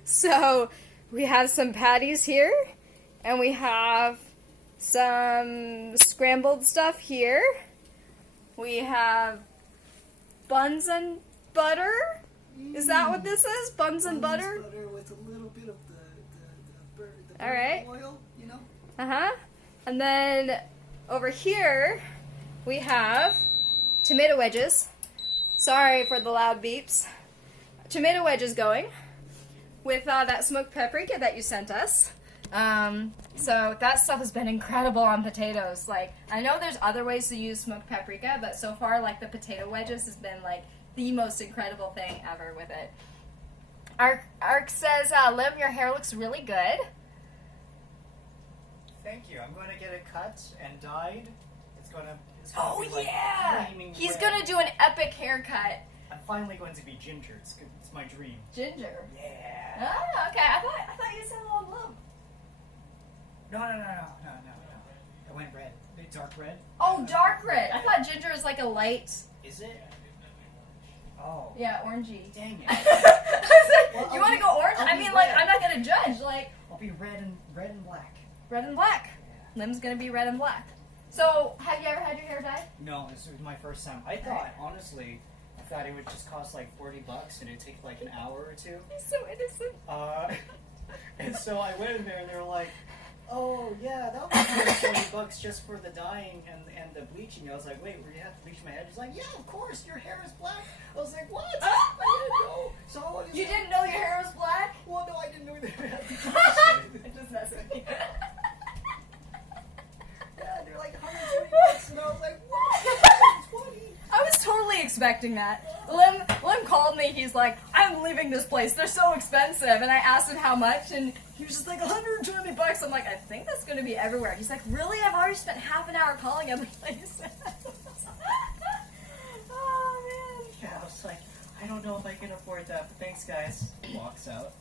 So, we have some patties here, and we have some scrambled stuff here. We have buns and butter. Is that what this is? Buns and butter? Butter with a little bit of the all right. oil, you know? Uh-huh. And then over here, we have tomato wedges. Sorry for the loud beeps. Tomato wedges going with that smoked paprika that you sent us. So that stuff has been incredible on potatoes. Like, I know there's other ways to use smoked paprika, but so far, like, the potato wedges has been, like, the most incredible thing ever with it. Ark says, Lim, your hair looks really good. Thank you. I'm going to get it cut and dyed. It's going to Oh, be like yeah! flaming He's red. gonna do an epic haircut. I'm finally going to be ginger. It's my dream. Ginger. Yeah. Oh, okay. I thought you said all blue. No. I went red. Dark red. Oh, dark red. I thought ginger is like a light. Is it? Oh. Yeah, orangey. Dang it. I was like, Well, you want to go orange? I mean, like, I'm not gonna judge. Like, I'll be red and black. red and black. Yeah. Lim's gonna be red and black. So, have you ever had your hair dyed? No, this was my first time. I thought, honestly, I thought it would just cost like $40 and it'd take like an hour or two. He's so innocent. And so I went in there and they were like, oh yeah, that was $40 just for the dyeing and the bleaching. I was like, wait, we have to bleach my head? He's like, yeah, of course, your hair is black. I was like, what? I didn't know. So how long is You that? didn't know your hair was black? Well, no, I didn't know that. I'm just messing with you. Yeah, they're like $120, and I was like, what? $120? I was totally expecting that. Lim called me, he's like, I'm leaving this place, they're so expensive. And I asked him how much, and he was just like, $120. I'm like, I think that's going to be everywhere. He's like, really? I've already spent half an hour calling every place. Oh, man. Yeah, I was like, I don't know if I can afford that, but thanks, guys. Walks out.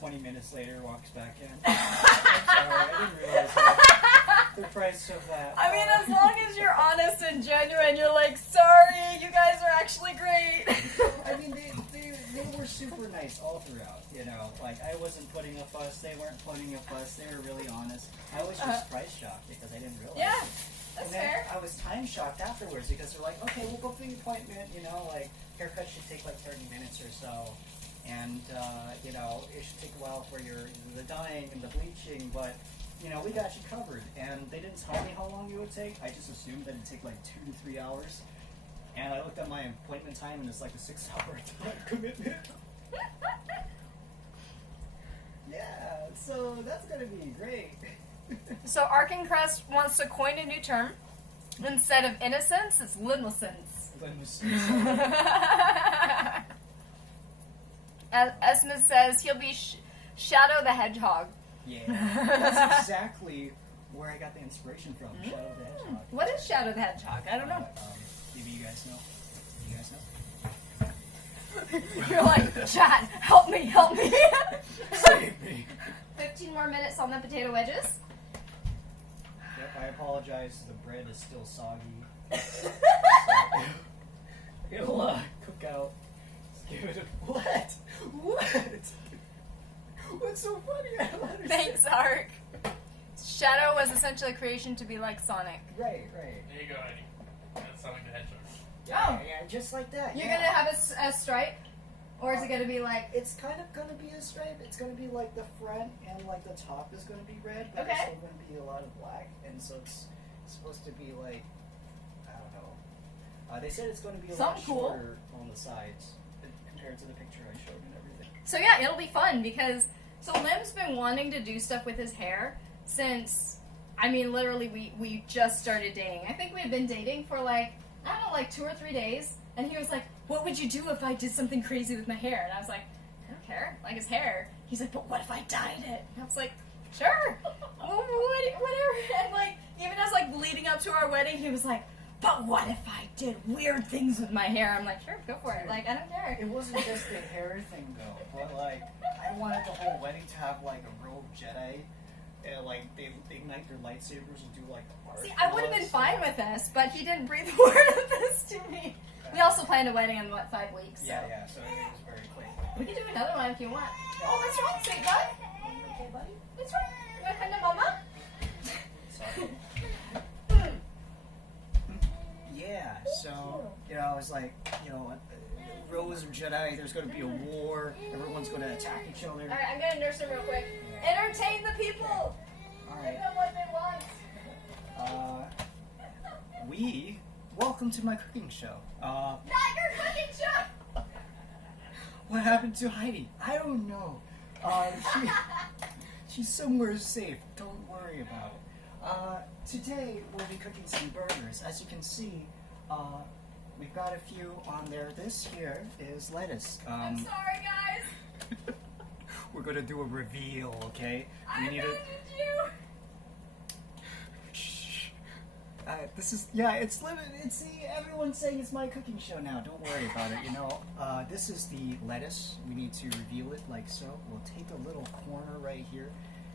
20 minutes later, walks back in. I'm sorry, I didn't realize that. The price of that. I mean, as long as you're honest and genuine, you're like, sorry, you guys are actually great. I mean, were super nice all throughout, you know. Like, I wasn't putting a fuss, they weren't putting a fuss, they were really honest. I was just price shocked because I didn't realize. Yeah, it. that's And then fair. I was time shocked afterwards because they're like, okay, we'll book the appointment, you know, like, haircut should take like 30 minutes or so. And, you know, it should take a while for the dyeing and the bleaching, but, you know, we got you covered. And they didn't tell me how long it would take. I just assumed that it'd take like 2 to 3 hours. And I looked at my appointment time and it's like a 6-hour time commitment. Yeah, so that's gonna be great. So Arkin Crest wants to coin a new term. Instead of innocence, it's limicence. Esmond says he'll be Shadow the Hedgehog. Yeah, that's exactly where I got the inspiration from. Shadow the Hedgehog. What is Shadow the Hedgehog? I don't know. Maybe you guys know. You guys know? You're like, chat, help me, help me. Save me. 15 more minutes on the potato wedges. Yep, I apologize. The bread is still soggy. It'll cook out. Let's give it a... What? What? What's so funny? I don't understand. Thanks, Ark. Shadow was essentially a creation to be like Sonic. Right. There you go, Heidi. That's Sonic the Hedgehog. Yeah, just like that. You're yeah. gonna have a stripe? Or is it gonna be like... It's kind of gonna be a stripe. It's gonna be like the front and like the top is gonna be red, but Okay. it's still gonna be a lot of black, and so it's supposed to be like, I don't know. They said it's gonna be a lot Something cool. shorter on the sides compared to the picture I showed and everything. So yeah, it'll be fun because... So Lim's been wanting to do stuff with his hair since... I mean, literally, we just started dating. I think we had been dating for like, I don't know, like 2 or 3 days. And he was like, what would you do if I did something crazy with my hair? And I was like, I don't care. Like his hair. He's like, but what if I dyed it? And I was like, sure. Whatever. And like, even as like leading up to our wedding, he was like, but what if I did weird things with my hair? I'm like, sure, go for it. Like, I don't care. It wasn't just the hair thing though, but like, I wanted the whole wedding to have like a rogue Jedi. Like they ignite their lightsabers and do like the art. See, I would have been fine with this, but he didn't breathe a word of this to me. We also planned a wedding in, 5 weeks? So. Yeah, so it was very quick. We can do another one if you want. Oh, what's wrong, sweet bud? Okay, buddy? What's wrong? You want to come to mama? Sorry. Yeah, so, you know, I was like, you know, Rose or Jedi, there's going to be a war, everyone's going to attack each other. Alright, I'm going to nurse him real quick. Entertain the people! Alright. Give them what they want. Welcome to my cooking show. Not your cooking show! What happened to Heidi? I don't know. She's somewhere safe. Don't worry about it. Today we'll be cooking some burgers. As you can see, we've got a few on there. This here is lettuce. I'm sorry, guys. We're gonna do a reveal, okay? I offended you. Shh. It's limited. Everyone's saying it's my cooking show now. Don't worry about it. You know, this is the lettuce. We need to reveal it like so. We'll take a little corner right here,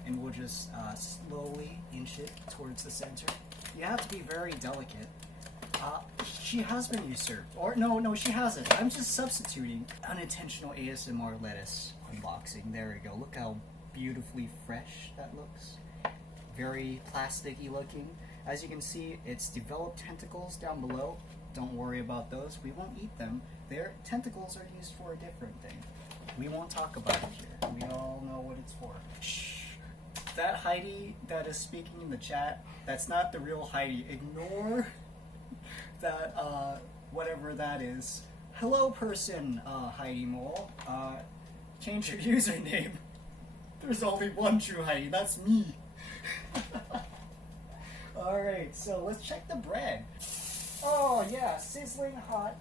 and we'll just slowly inch it towards the center. You have to be very delicate. She has been usurped. Or, no, she hasn't. I'm just substituting unintentional ASMR lettuce unboxing. There we go. Look how beautifully fresh that looks. Very plasticky looking. As you can see, it's developed tentacles down below. Don't worry about those. We won't eat them. Their tentacles are used for a different thing. We won't talk about it here. We all know what it's for. Shh. That Heidi that is speaking in the chat, that's not the real Heidi. Ignore that, whatever that is. Hello, person, Heidi Mole. Change your username. There's only one true Heidi. That's me. Alright, so let's check the bread. Oh, yeah, sizzling hot,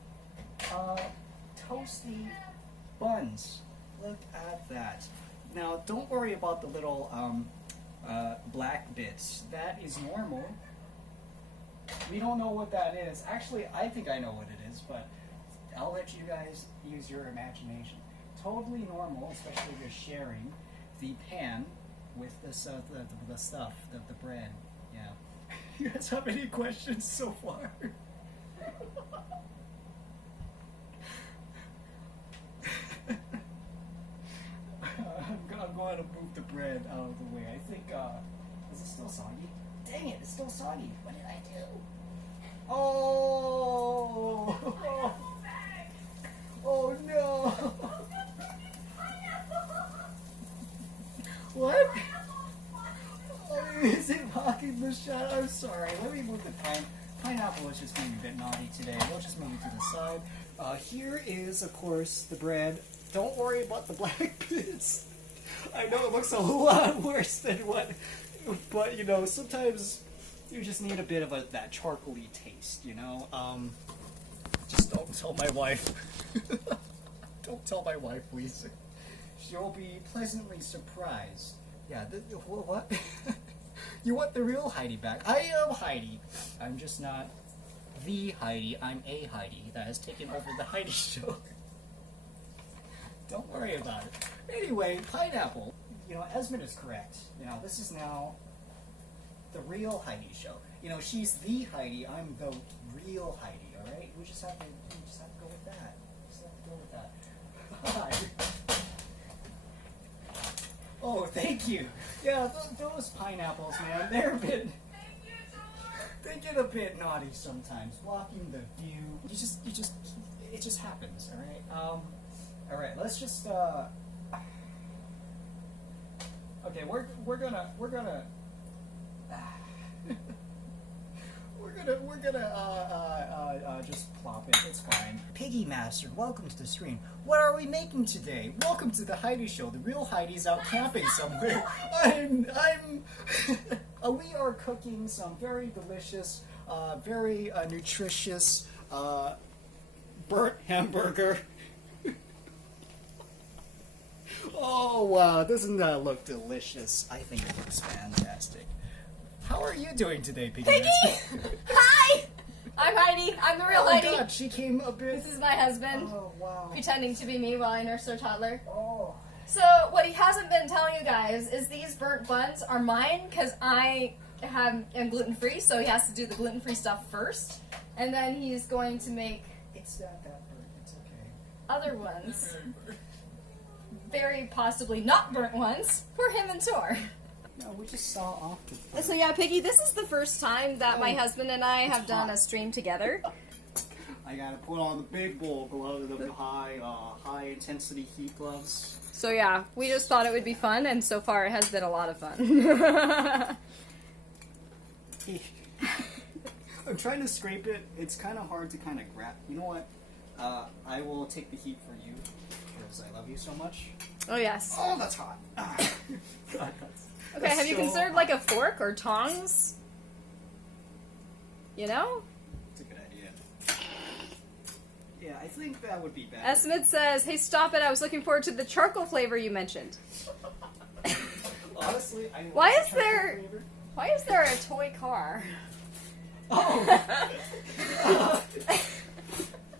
toasty buns. Look at that. Now, don't worry about the little black bits. That is normal. We don't know what that is. Actually, I think I know what it is, but I'll let you guys use your imagination. Totally normal, especially if you're sharing the pan with the stuff, the bread. Yeah. You guys have any questions so far? move the bread out of the way. I think, is it still soggy? Dang it, it's still soggy. What did I do? Oh! Oh no! What? Oh, is it blocking the shot? I'm sorry. Let me move the pineapple is just being a bit naughty today. We'll just move it to the side. Here is, of course, the bread. Don't worry about the black bits. I know it looks a lot worse than what, but you know, sometimes you just need a bit of that charcoaly taste, you know? Just don't tell my wife. Don't tell my wife, please. She'll be pleasantly surprised. Yeah, what? You want the real Heidi back? I am Heidi. I'm just not the Heidi. I'm a Heidi that has taken over the Heidi show. Don't worry about it. Anyway, pineapple. You know, Esmond is correct. You know, this is now the real Heidi show. You know, she's the Heidi. I'm the real Heidi. All right, we just have to go with that. Just have to go with that. Hi. Oh, thank you. Yeah, those pineapples, man, they get a bit naughty sometimes, blocking the view. It just happens. All right, let's just. Okay, we're gonna just plop it. It's fine. Piggy Master, welcome to the stream. What are we making today? Welcome to the Heidi Show. The real Heidi's out camping somewhere. We are cooking some very delicious, very nutritious, burnt hamburger. Oh wow, doesn't that look delicious? I think it looks fantastic. How are you doing today, Piggy? Piggy! Hi! I'm Heidi. I'm the real Heidi. Oh god, she came a bit... This is my husband. Oh wow. Pretending to be me while I nurse our toddler. Oh. So, what he hasn't been telling you guys is these burnt buns are mine because I am gluten-free, so he has to do the gluten-free stuff first. And then he's going to make... It's not that burnt. It's okay. Other ones. Very possibly not burnt ones for him and Torr. No, we just saw off the... So yeah, Piggy, this is the first time that my husband and I have done a stream together. I gotta put on the big bowl gloves, the high intensity heat gloves. So yeah, we just thought it would be fun, and so far it has been a lot of fun. I'm trying to scrape it. It's kind of hard to kind of grab. You know what? I will take the heat for you because I love you so much. Oh yes. Oh, that's hot. God, okay, have you considered like a fork or tongs? You know? It's a good idea. Yeah, I think that would be bad. Esmond says, "Hey, stop it! I was looking forward to the charcoal flavor you mentioned." Honestly, I Why like is the there? flavor. Why is there a toy car? Oh.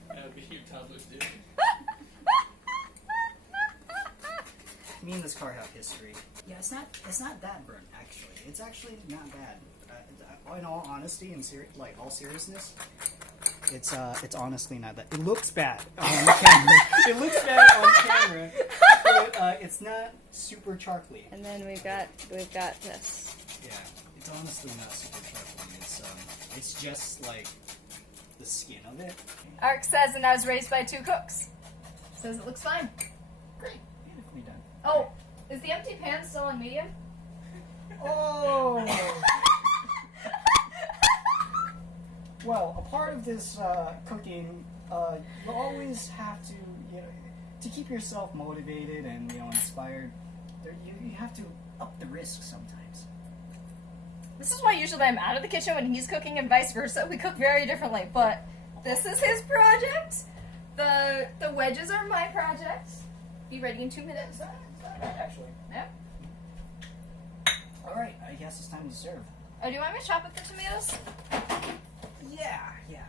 That would be you toddlers do. Me and this car have history. Yeah, it's not that burnt actually. It's actually not bad. In all honesty and all seriousness, it's honestly not that. It looks bad on camera. It looks bad on camera, but it's not super charcoaly. And then we've got this. Yeah, it's honestly not super charcoaly. It's just like the skin of it. Ark says, and I was raised by 2 cooks. Says it looks fine. Great, beautifully done. Oh, is the empty pan still on medium? Oh. Well, a part of this cooking, you always have to, to keep yourself motivated and inspired. You have to up the risk sometimes. This is why usually I'm out of the kitchen when he's cooking and vice versa. We cook very differently, but this is his project. The wedges are my project. Be ready in 2 minutes. Is that right, actually? Yeah. All right, I guess it's time to serve. Oh, do you want me to chop up the tomatoes? Yeah. The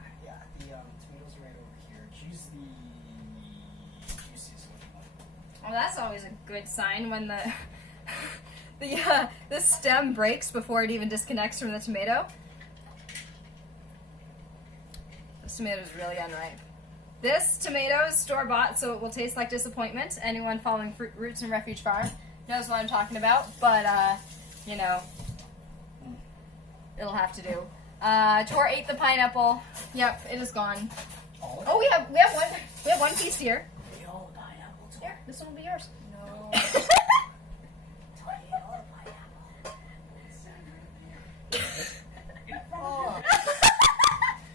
tomatoes are right over here. Choose the juiciest one. Well, that's always a good sign when the stem breaks before it even disconnects from the tomato. This tomato is really unripe. This tomato is store-bought, so it will taste like disappointment. Anyone following Fruit Roots and Refuge Farm knows what I'm talking about, but, you know, it'll have to do. Torr ate the pineapple. Yep, it is gone. Oh, we have one piece here. All the pineapple. Here, this one will be yours. No.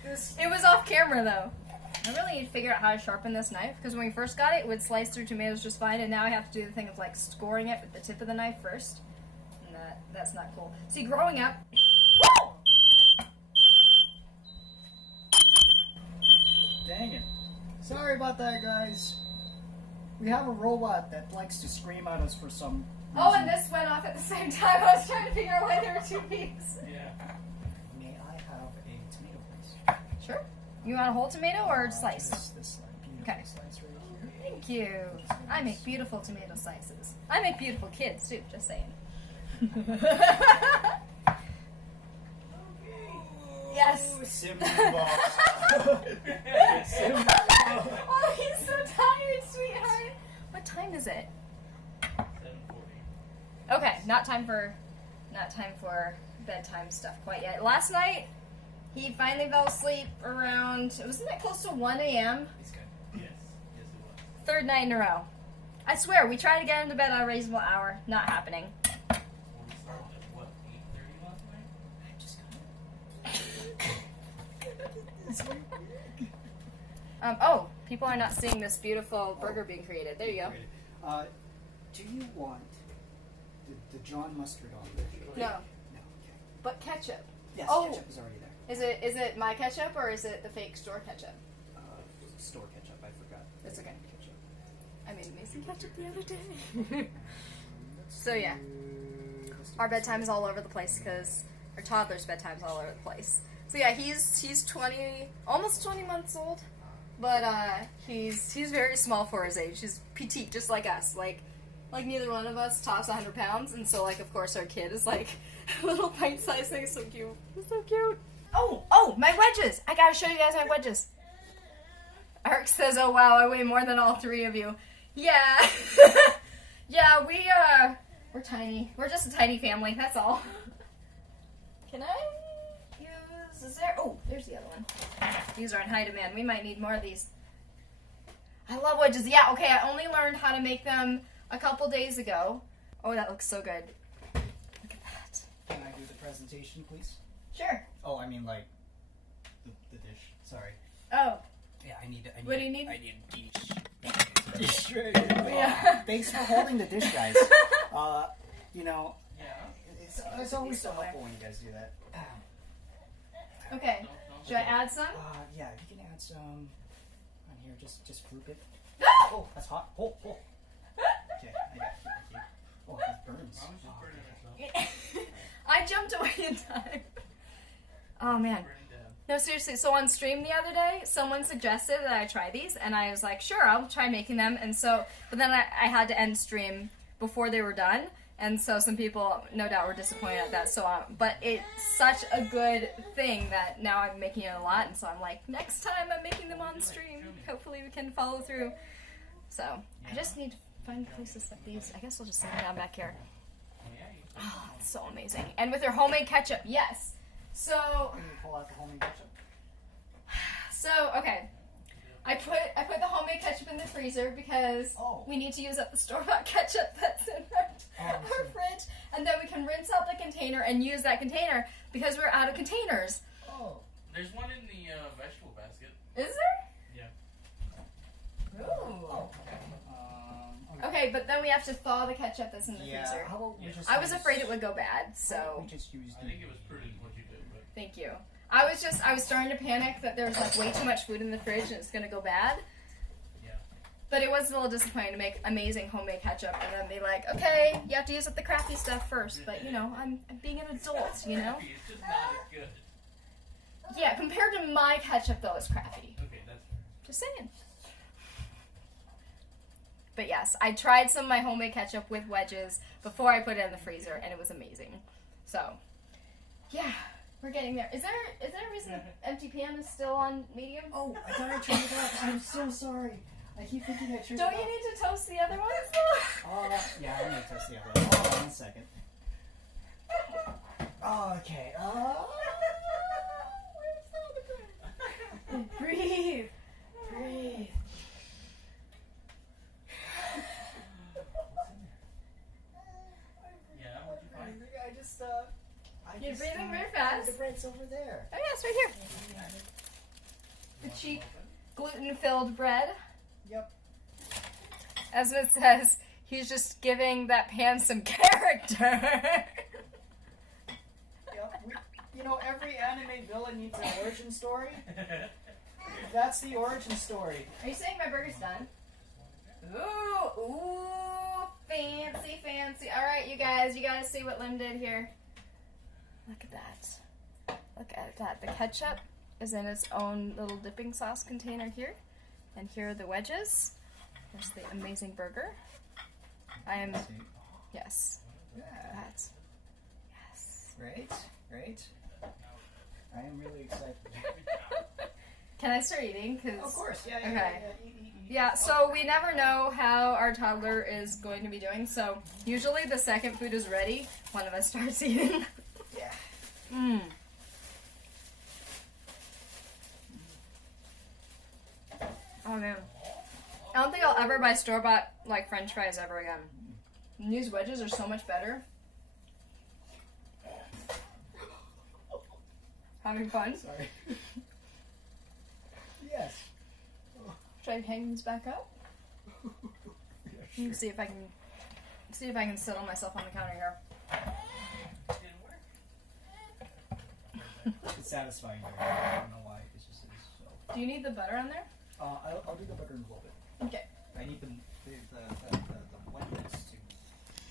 It was off camera though. I really need to figure out how to sharpen this knife because when we first got it, it would slice through tomatoes just fine, and now I have to do the thing of like scoring it with the tip of the knife first, and that's not cool. See, growing up, woo! Dang it. Sorry about that, guys. We have a robot that likes to scream at us for some reason. Oh, and this went off at the same time. I was trying to figure out why there were two peaks. Yeah. May I have a tomato, please? Sure. You want a whole tomato or slice? This beautiful Okay. slice right here. Thank you. I make beautiful tomato slices. I make beautiful kids too. Just saying. Yes. Simba. Oh, he's so tired, sweetheart. What time is it? 7:40. Okay, not time for bedtime stuff quite yet. Last night, he finally fell asleep around, wasn't it close to 1 a.m.? He's good. Yes. Yes, it was. Third night in a row. I swear, we tried to get him to bed at a reasonable hour. Not happening. Well, we started at what, 8:30 last night? I just got Oh, people are not seeing this beautiful burger being created. There you go. Do you want the John mustard on there? No, No, okay. but ketchup. Yes, Oh. ketchup is already there. Is it my ketchup or is it the fake store ketchup? Store ketchup, I forgot. That's okay. Ketchup. I made amazing ketchup the other day. So yeah, our bedtime is all over the place because our toddler's bedtime is all over the place. So yeah, he's 20, almost 20 months old, but he's very small for his age. He's petite, just like us. Like neither one of us tops 100 pounds, and so like of course our kid is like a little pint-sized thing. So cute. He's so cute. Oh, my wedges! I gotta show you guys my wedges. Ark says, "Oh wow, I weigh more than all three of you." Yeah, yeah, we're tiny. We're just a tiny family. That's all. Can I use? Is there? Oh, there's the other one. These are in high demand. We might need more of these. I love wedges. Yeah. Okay, I only learned how to make them a couple days ago. Oh, that looks so good. Look at that. Can I do the presentation, please? Sure. Oh, I mean like the dish. Sorry. Oh. Yeah, I need. What do you need? I need a dish. Yeah. Thanks for holding the dish, guys. You know, Yeah. it's always so helpful when you guys do that. Okay. Should I add some? Yeah, if you can add some on here, just group it. Ah! Oh, that's hot. Oh. Okay, I got it. Thank you. Oh, that burns. I was just Oh, burning okay. myself. I jumped away in time. Oh man. Burning down. No, seriously. So on stream the other day, someone suggested that I try these, and I was like, sure, I'll try making them. And so, but then I had to end stream before they were done, and so some people, no doubt, were disappointed at that. So, but it's such a good thing that now I'm making it a lot, and so I'm like, next time I'm making them on stream. Hopefully, we can follow through. So I just need to find places like these. I guess I'll just set them down back here. Oh, it's so amazing. And with their homemade ketchup, yes. So. Can you pull out the homemade ketchup? So, okay. I put the homemade ketchup in the freezer because we need to use up the store-bought ketchup that's in our fridge, and then we can rinse out the container and use that container because we're out of containers. Oh. There's one in the vegetable basket. Is there? Yeah. Ooh. Okay, but then we have to thaw the ketchup that's in the freezer. How about we just I was use- afraid it would go bad, so We just used I think it was prudent what you did, but thank you. I was starting to panic that there was like way too much food in the fridge and it's gonna go bad. yeah. But it was a little disappointing to make amazing homemade ketchup and then be like, okay, you have to use up the crappy stuff first. But you know, I'm being an adult, you know? It's just not as good. Yeah, compared to my ketchup though, it's crappy. Okay, that's fair. Just saying. But yes, I tried some of my homemade ketchup with Wedges before I put it in the freezer and it was amazing. So, yeah, we're getting there. Is there a reason empty pan is still on medium? Oh, I thought I turned it off. I'm so sorry. I keep thinking I turned Don't it you off. need to toast the other ones? Yeah, I need to test the other one. Hold on 1 second. Okay. Breathe. Breathe. Yeah, what'd you find? You're breathing very fast. The bread's over there. Oh yeah, it's right here. The cheap gluten-filled bread. Yep. As it says, he's just giving that pan some character. Yep. Every anime villain needs an origin story. That's the origin story. Are you saying my burger's done? Ooh, fancy, fancy. All right, you guys see what Lim did here. Look at that. Look at that. The ketchup is in its own little dipping sauce container here. And here are the wedges. Here's the amazing burger. Yes. Yeah. That. Yes. Great. I am really excited. Can I start eating? Of course, yeah. Okay. Eat. Yeah, so we never know how our toddler is going to be doing. So usually the second food is ready, one of us starts eating. Yeah. Mmm. Oh man. I don't think I'll ever buy store-bought like French fries ever again. And these wedges are so much better. Having fun? Sorry. Yes. Should I hang these back up? Let me see if I can settle myself on the counter here. It's satisfying. I don't know why. It's just so. Do you need the butter on there? I'll do the butter in a little bit. Okay. I need the wetness to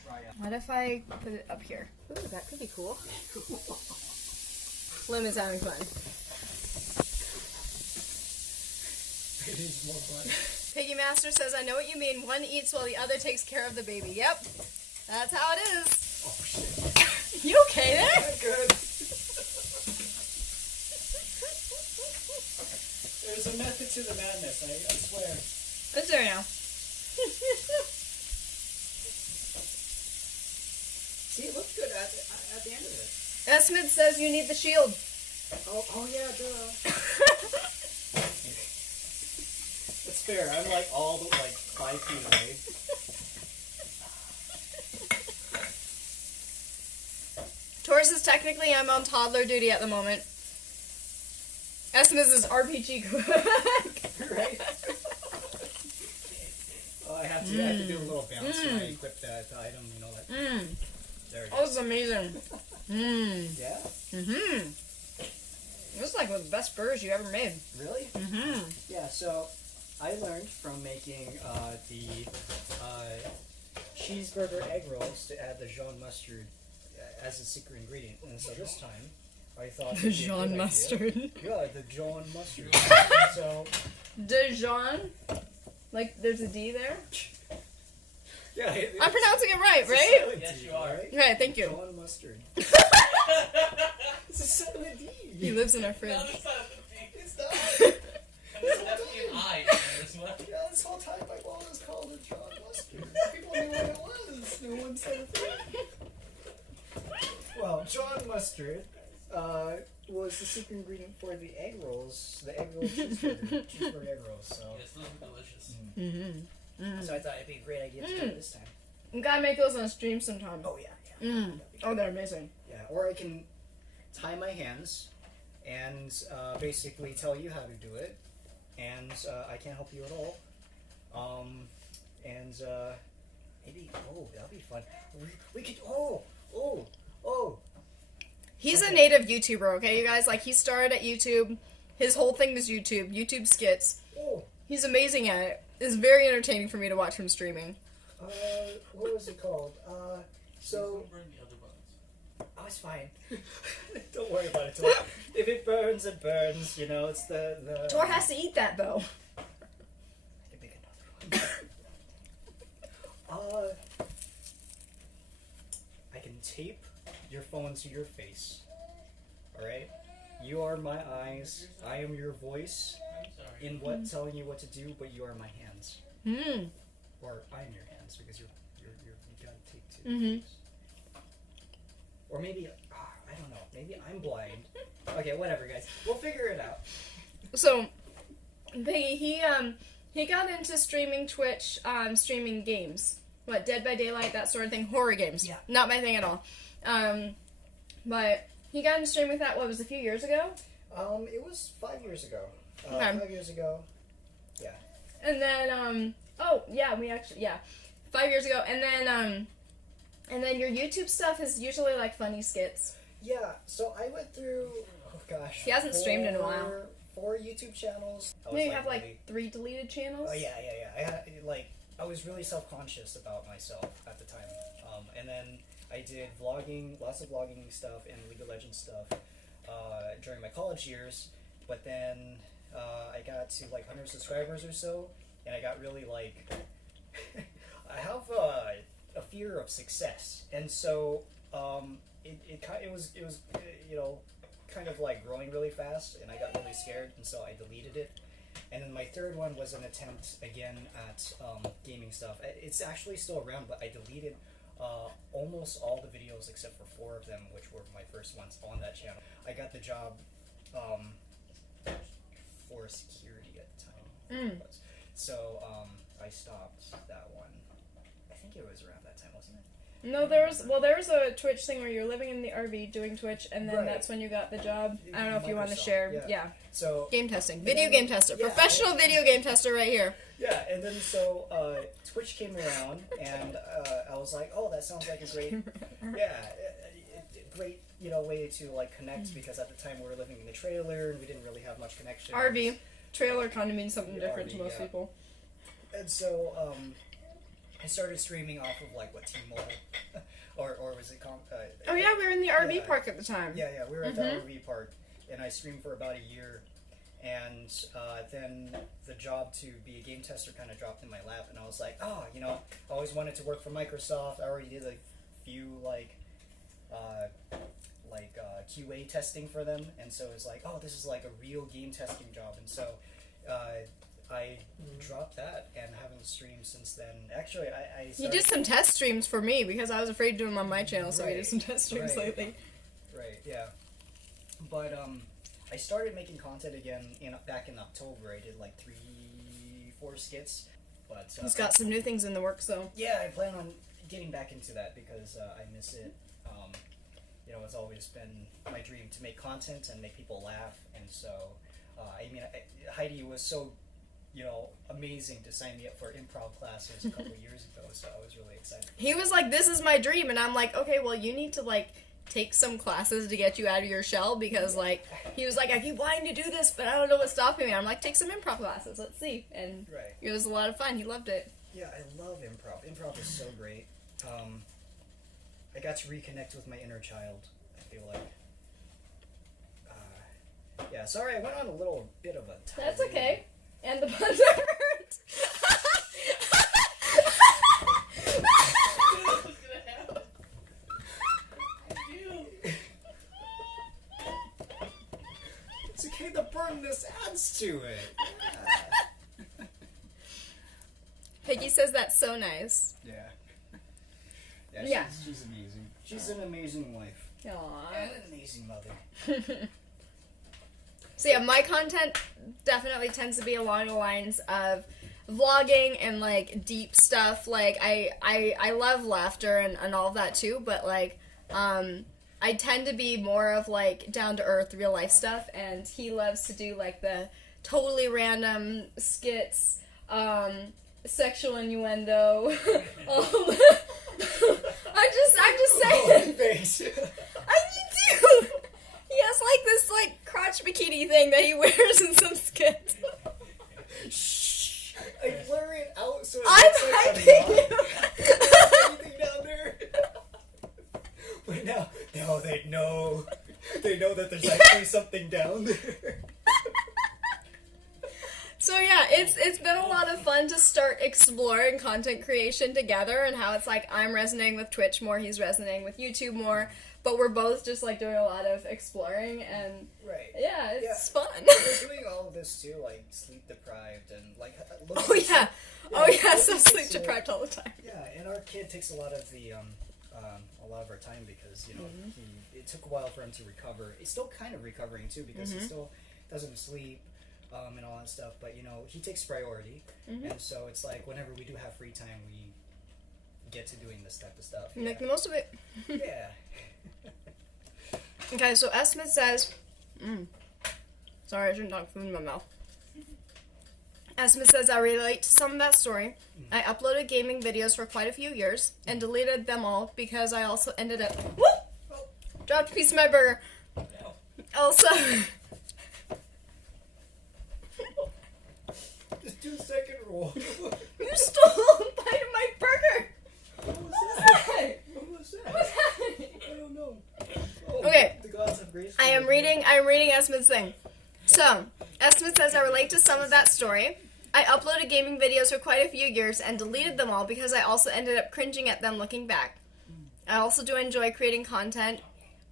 dry up. What if I put it up here? Ooh, that could be cool. Lim is having fun. It is more fun. Piggy Master says, I know what you mean. One eats while the other takes care of the baby. Yep. That's how it is. Oh shit. You okay there? I'm good. There's a method to the madness, I swear. It's there now. See, it looks good at the end of it. Esmond says you need the shield. Oh yeah, duh. That's fair. I'm like all the 5 feet away. Torr says technically I'm on toddler duty at the moment. Esmond is RPG cook. Right? Oh, I have to do a little bounce when I equip that item, There it Oh, is. this is amazing. Yeah? Mm-hmm. This is like one of the best burgers you ever made. Really? Mm-hmm. Yeah, so I learned from making the cheeseburger egg rolls to add the Jean mustard as a secret ingredient. And so this time, I thought... The Jean mustard. Yeah, the Jean mustard. So... Dijon? Like there's a D there? Yeah, I'm pronouncing it right, it's a right? silent Yes, D, you are. right? Right, thank you. Jean mustard. It's a silent D. He lives in our fridge. No, that's not the thing. It's not. There's definitely an I in there as well. Yeah, this whole time I've always called it Jean mustard. People knew what it was. No one said a thing. Well, Jean mustard was the secret ingredient for the egg rolls, the egg roll cheeseburger egg rolls. So, Yes, those are delicious. so I thought it'd be a great idea to do it this time. We gotta make those on a stream sometime. Oh yeah. Oh, they're amazing. Yeah, or I can tie my hands and basically tell you how to do it, and I can't help you at all. Maybe that'll be fun. We could He's a native YouTuber, okay, you guys? Like, he started at YouTube. His whole thing is YouTube skits. He's amazing at it. It's very entertaining for me to watch him streaming. What was it called? So Burn the other buns. oh, it's fine. Don't worry about it. If it burns, it burns. It's the. Torr has to eat that, though. I can make another one. I can tape your phone to your face. Alright? You are my eyes. I am your voice I'm sorry. in what telling you what to do, but you are my hands. Mm. Or I'm your hands because you gotta take two. Mhm. Or maybe I don't know. Maybe I'm blind. Okay, whatever, guys. We'll figure it out. So, Piggy, he got into streaming Twitch, streaming games. What, Dead by Daylight, that sort of thing. Horror games. Yeah. Not my thing at all. But he got into streaming with that, what, was it, a few years ago? It was 5 years ago. Okay. 5 years ago. Yeah. And then, 5 years ago. And then your YouTube stuff is usually like funny skits. Yeah, so I went through, oh gosh. He hasn't streamed in a while. 4 YouTube channels. No, you have like 3 deleted channels? Oh, yeah. I was really self-conscious about myself at the time. And then I did vlogging, lots of vlogging stuff and League of Legends stuff during my college years. But then I got to like 100 subscribers or so, and I got really like, I have a fear of success, and so it was kind of like growing really fast, and I got really scared, and so I deleted it. And then my third one was an attempt again at gaming stuff. It's actually still around, but I deleted almost all the videos except for 4 of them, which were my first ones on that channel. I got the job for security at the time. So I stopped that one. I think it was around that time, wasn't it? No, there was a Twitch thing where you're living in the RV doing Twitch, and then Right. that's when you got the job. I don't know if you want to Microsoft, share. yeah. So Game testing. Video game tester. Yeah. Professional video game tester right here. yeah, and then so Twitch came around, and I was like, oh, that sounds like a great, great way to like connect, because at the time we were living in the trailer and we didn't really have much connection. RV. Trailer kind of means something Yeah, different RV, to most yeah. people. And so I started streaming off of like T-Mobile, or was it? Oh yeah, we were in the RV Yeah. park at the time. Yeah, we were at the RV park, and I streamed for about a year, and then the job to be a game tester kind of dropped in my lap, and I was like, I always wanted to work for Microsoft. I already did a few QA testing for them, and so it was like, oh, this is like a real game testing job, and so I dropped that and haven't streamed since then. Actually, I You started, did some test streams for me because I was afraid to do them on my channel, so we Right, did some test streams right. lately. Right, yeah. But I started making content again back in October. I did like 3-4 skits, but He's got some new things in the works, though. yeah, I plan on getting back into that because I miss it. It's always been my dream to make content and make people laugh, and so Heidi was so amazing to sign me up for improv classes a couple years ago, so I was really excited. He was like, this is my dream, and I'm like, okay, well, you need to, like, take some classes to get you out of your shell, because, like, he was like, I keep wanting to do this, but I don't know what's stopping me. I'm like, take some improv classes, let's see, and Right. it was a lot of fun. He loved it. Yeah, I love improv. Improv is so great. I got to reconnect with my inner child, I feel like. Yeah, sorry, I went on a little bit of a tirade. That's okay. And the buns are hurt. What's gonna happen? Ew. It's okay, the burnness adds to it. Piggy says that's so nice. Yeah. Yeah. She's amazing. She's an amazing wife. Aww. And an amazing mother. So yeah, my content definitely tends to be along the lines of vlogging and like deep stuff. Like I love laughter and all of that too, but like I tend to be more of like down to earth real life stuff, and he loves to do like the totally random skits, sexual innuendo. I'm just saying. Face. I need to. He has like this like crotch bikini thing that he wears in some skits. Shh. I blur it out so it I'm looks like hyping I'm not you. anything down there. But now they know. They know that there's actually something down there. So yeah, it's been a lot of fun to start exploring content creation together, and how it's like I'm resonating with Twitch more, he's resonating with YouTube more. but we're both just like doing a lot of exploring, and Right. yeah, it's fun. We're doing all of this too, like sleep deprived and like. Oh yeah, so looking sleep so- deprived all the time. Yeah, and our kid takes a lot of the a lot of our time because it took a while for him to recover. It's still kind of recovering too because he still doesn't sleep and all that stuff. But he takes priority, and so it's like whenever we do have free time, we get to doing this type of stuff. Make the most of it. Yeah. Okay, so S. Smith says, sorry, I shouldn't talk food in my mouth. S. Smith says, I relate to some of that story. I uploaded gaming videos for quite a few years and deleted them all because I also ended up, dropped a piece of my burger. Also, Just 2 second rule. you stole a bite of my burger. What was What's that? that? What was that? What's happening? I don't know. Oh, Okay. The gods have grace. I am reading Esmond's thing. So, Esmond says, I relate to some of that story. I uploaded gaming videos for quite a few years and deleted them all because I also ended up cringing at them looking back. I also do enjoy creating content,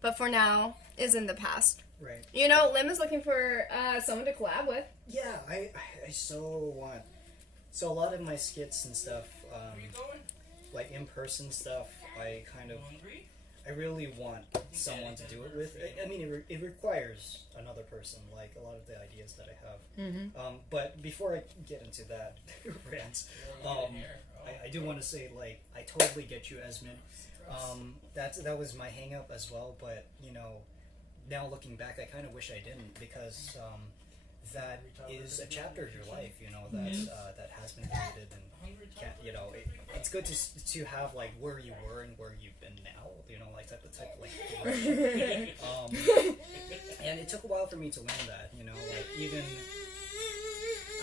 but for now is in the past. Right. Lim is looking for someone to collab with. Yeah, I so want. So a lot of my skits and stuff, like in-person stuff, I really want someone to do it with. I mean, it requires another person, like a lot of the ideas that I have. But before I get into that rant, I do want to say, like, I totally get you, Esmond. That was my hang-up as well, but, now looking back, I kind of wish I didn't, because that is a chapter of your life, that has been created, and it's good to have like where you were and where you've been now, like type of progression. And it took a while for me to learn that, like even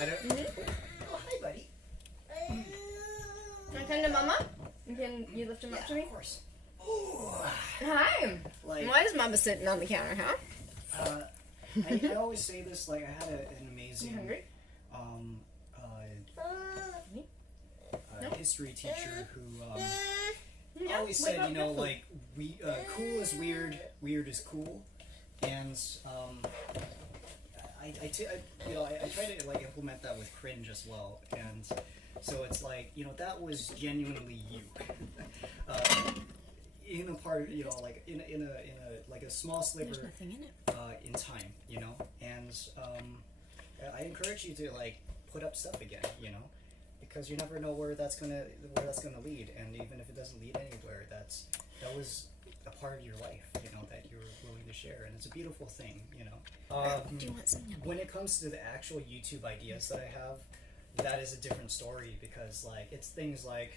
I don't. Oh, hi, buddy. Can I come to Mama? Can you lift him up to me? Of course. Hi. Like, Why is Mama sitting on the counter, huh? I always say this, like, I had an amazing You hungry? history teacher who Yeah, always what said, about that food? like, cool is weird, weird is cool, and I try to like implement that with cringe as well, and so it's like, that was genuinely you. In a part, like in a like a small sliver. There's nothing in it. In time, and I encourage you to like put up stuff again, because you never know where that's gonna lead, and even if it doesn't lead anywhere, that was a part of your life, that you were willing to share, and it's a beautiful thing, Do you want some? When it comes to the actual YouTube ideas that I have, that is a different story, because like it's things like.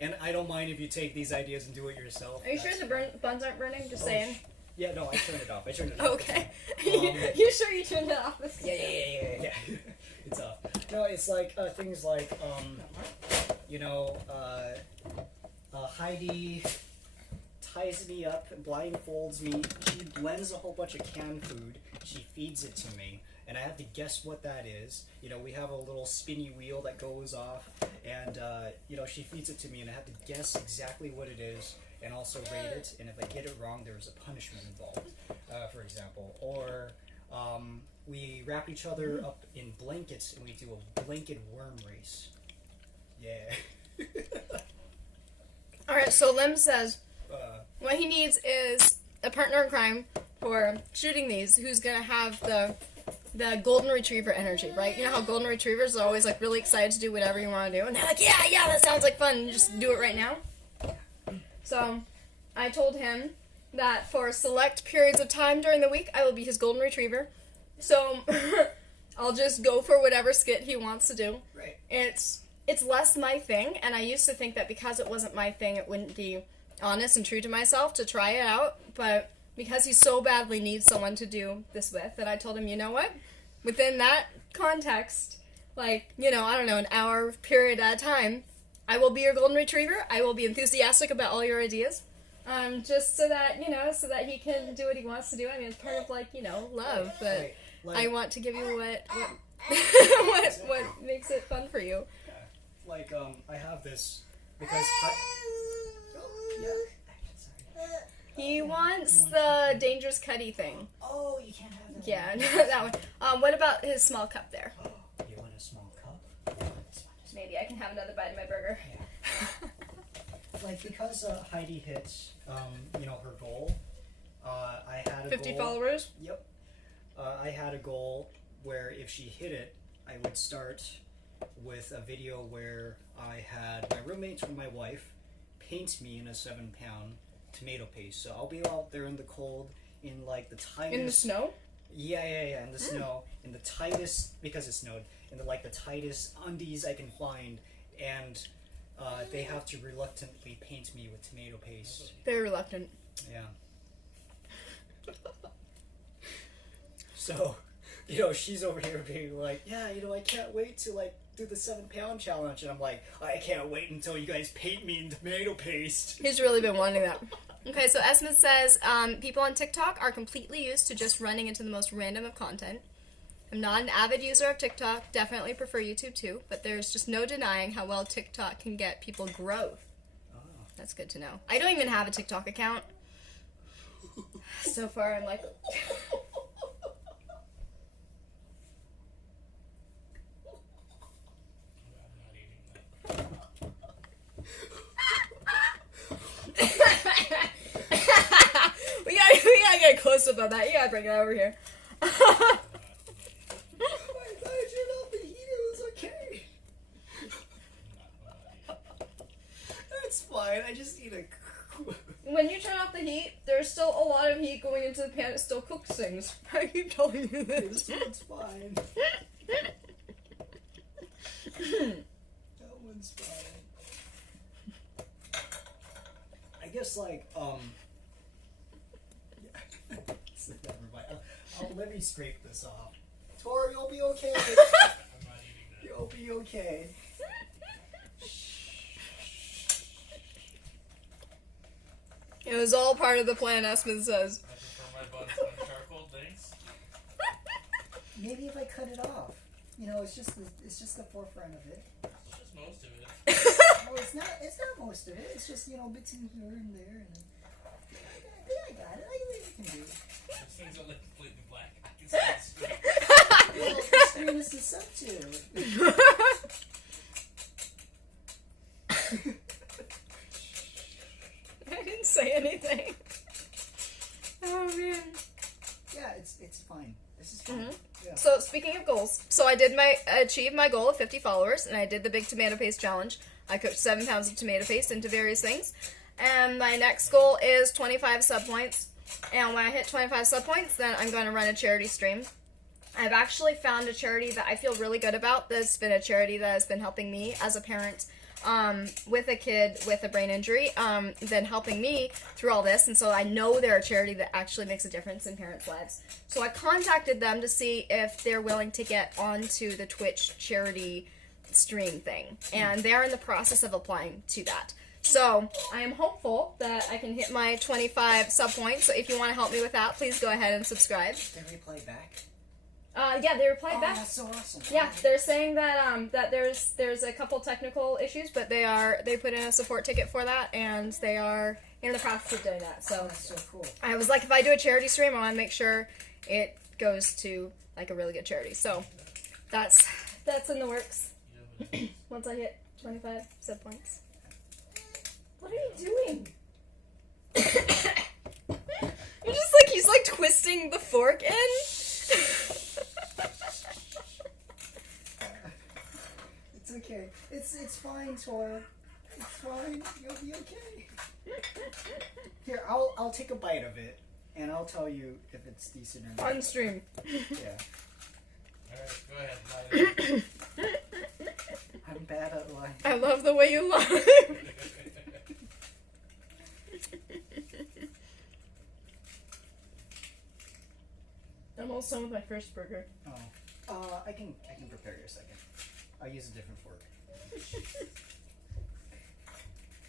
And I don't mind if you take these ideas and do it yourself. Are you sure the buns aren't burning? Just saying. Yeah, no, I turned it off. Okay. You sure you turned it off? Yeah. It's off. No, it's like things like, Heidi ties me up, blindfolds me. She blends a whole bunch of canned food. She feeds it to me. And I have to guess what that is. We have a little spinny wheel that goes off, and she feeds it to me, and I have to guess exactly what it is, and also rate it. And if I get it wrong, there's a punishment involved, for example. Or we wrap each other up in blankets, and we do a blanket worm race. Yeah. All right. So Lim says what he needs is a partner in crime for shooting these. Who's gonna have the golden retriever energy, right? You know how golden retrievers are always like really excited to do whatever you want to do, and they're like, yeah, that sounds like fun, just do it right now. So I told him that for select periods of time during the week, I will be his golden retriever. So I'll just go for whatever skit he wants to do. Right. It's less my thing, and I used to think that because it wasn't my thing, it wouldn't be honest and true to myself to try it out, but because he so badly needs someone to do this with, that I told him, you know what? Within that context, like, I don't know, an hour period at a time, I will be your golden retriever. I will be enthusiastic about all your ideas. Just so that, so that he can do what he wants to do. I mean, it's part of, like, love, but Right. Like, I want to give you what what makes it fun for you. like, I have this, because... Oh, yeah. Sorry. He wants the dangerous cutty thing. Oh, you can't have that. Yeah, that one. What about his small cup there? You want a small cup? Maybe I can have another bite of my burger. Yeah. Like, because Heidi hit, her goal, I had a 50 goal. followers? Yep. I had a goal where if she hit it, I would start with a video where I had my roommates or my wife paint me in a 7-pound tomato paste. So I'll be out there in the cold, in like the tightest... In the snow? Yeah, in the snow, in the tightest, because it snowed, in the tightest undies I can find, and they have to reluctantly paint me with tomato paste. Very reluctant. Yeah. So, she's over here being like, yeah, I can't wait to do the 7-pound challenge, and I'm like, I can't wait until you guys paint me in tomato paste. He's really been wanting that. Okay, so Esmith says, people on TikTok are completely used to just running into the most random of content. I'm not an avid user of TikTok, definitely prefer YouTube too, but there's just no denying how well TikTok can get people growth. Oh. That's good to know. I don't even have a TikTok account. So far, I'm like... we gotta get close up on that. You gotta bring it over here. I thought I turned off the heat, it was okay. That's fine, I just need a... When you turn off the heat, there's still a lot of heat going into the pan. It still cooks things. I keep telling you this. It's fine. That one's fine. I guess, So never mind. Let me scrape this off. Torr, you'll be okay. I'm not eating that. You'll be okay. It was all part of the plan, Esmond says. I prefer my buns on charcoal, thanks. Maybe if I cut it off. It's just the forefront of it. It's just most of it. No, it's not most of it. It's just, bits in here and there. And I got it. I think I can do it. Those things are completely black. I can see it straight. Well, the screen is the substitute. I didn't say anything. Oh man. Yeah, it's fine. This is fine. Mhm. Yeah. So speaking of goals, so I achieved my goal of 50 followers, and I did the big tomato paste challenge. I cooked 7 pounds of tomato paste into various things, and my next goal is 25 sub points. And when I hit 25 sub points, then I'm going to run a charity stream. I've actually found a charity that I feel really good about. That's been a charity that has been helping me as a parent with a kid with a brain injury, been helping me through all this, and so I know they're a charity that actually makes a difference in parents' lives. So I contacted them to see if they're willing to get onto the Twitch charity stream thing, and they're in the process of applying to that. So I am hopeful that I can hit my 25 sub points, so if you want to help me with that, please go ahead and subscribe. Can we play back? Yeah, they replied back. That's so awesome. Yeah, they're saying that that there's a couple technical issues, but they put in a support ticket for that, and they are in the process of doing that. So That's so cool. I was like, if I do a charity stream, I want to make sure it goes to like a really good charity. So that's in the works. Once I hit 25 sub points. What are you doing? You're just like he's like twisting the fork in. It's okay. It's fine, Torr. It's fine. You'll be okay. Here, I'll take a bite of it, and I'll tell you if it's decent or not. On stream. Yeah. Alright, go ahead. I'm bad at lying. I love the way you lie. I'm almost done with my first burger. Oh. I can prepare you a second. I'll use a different fork.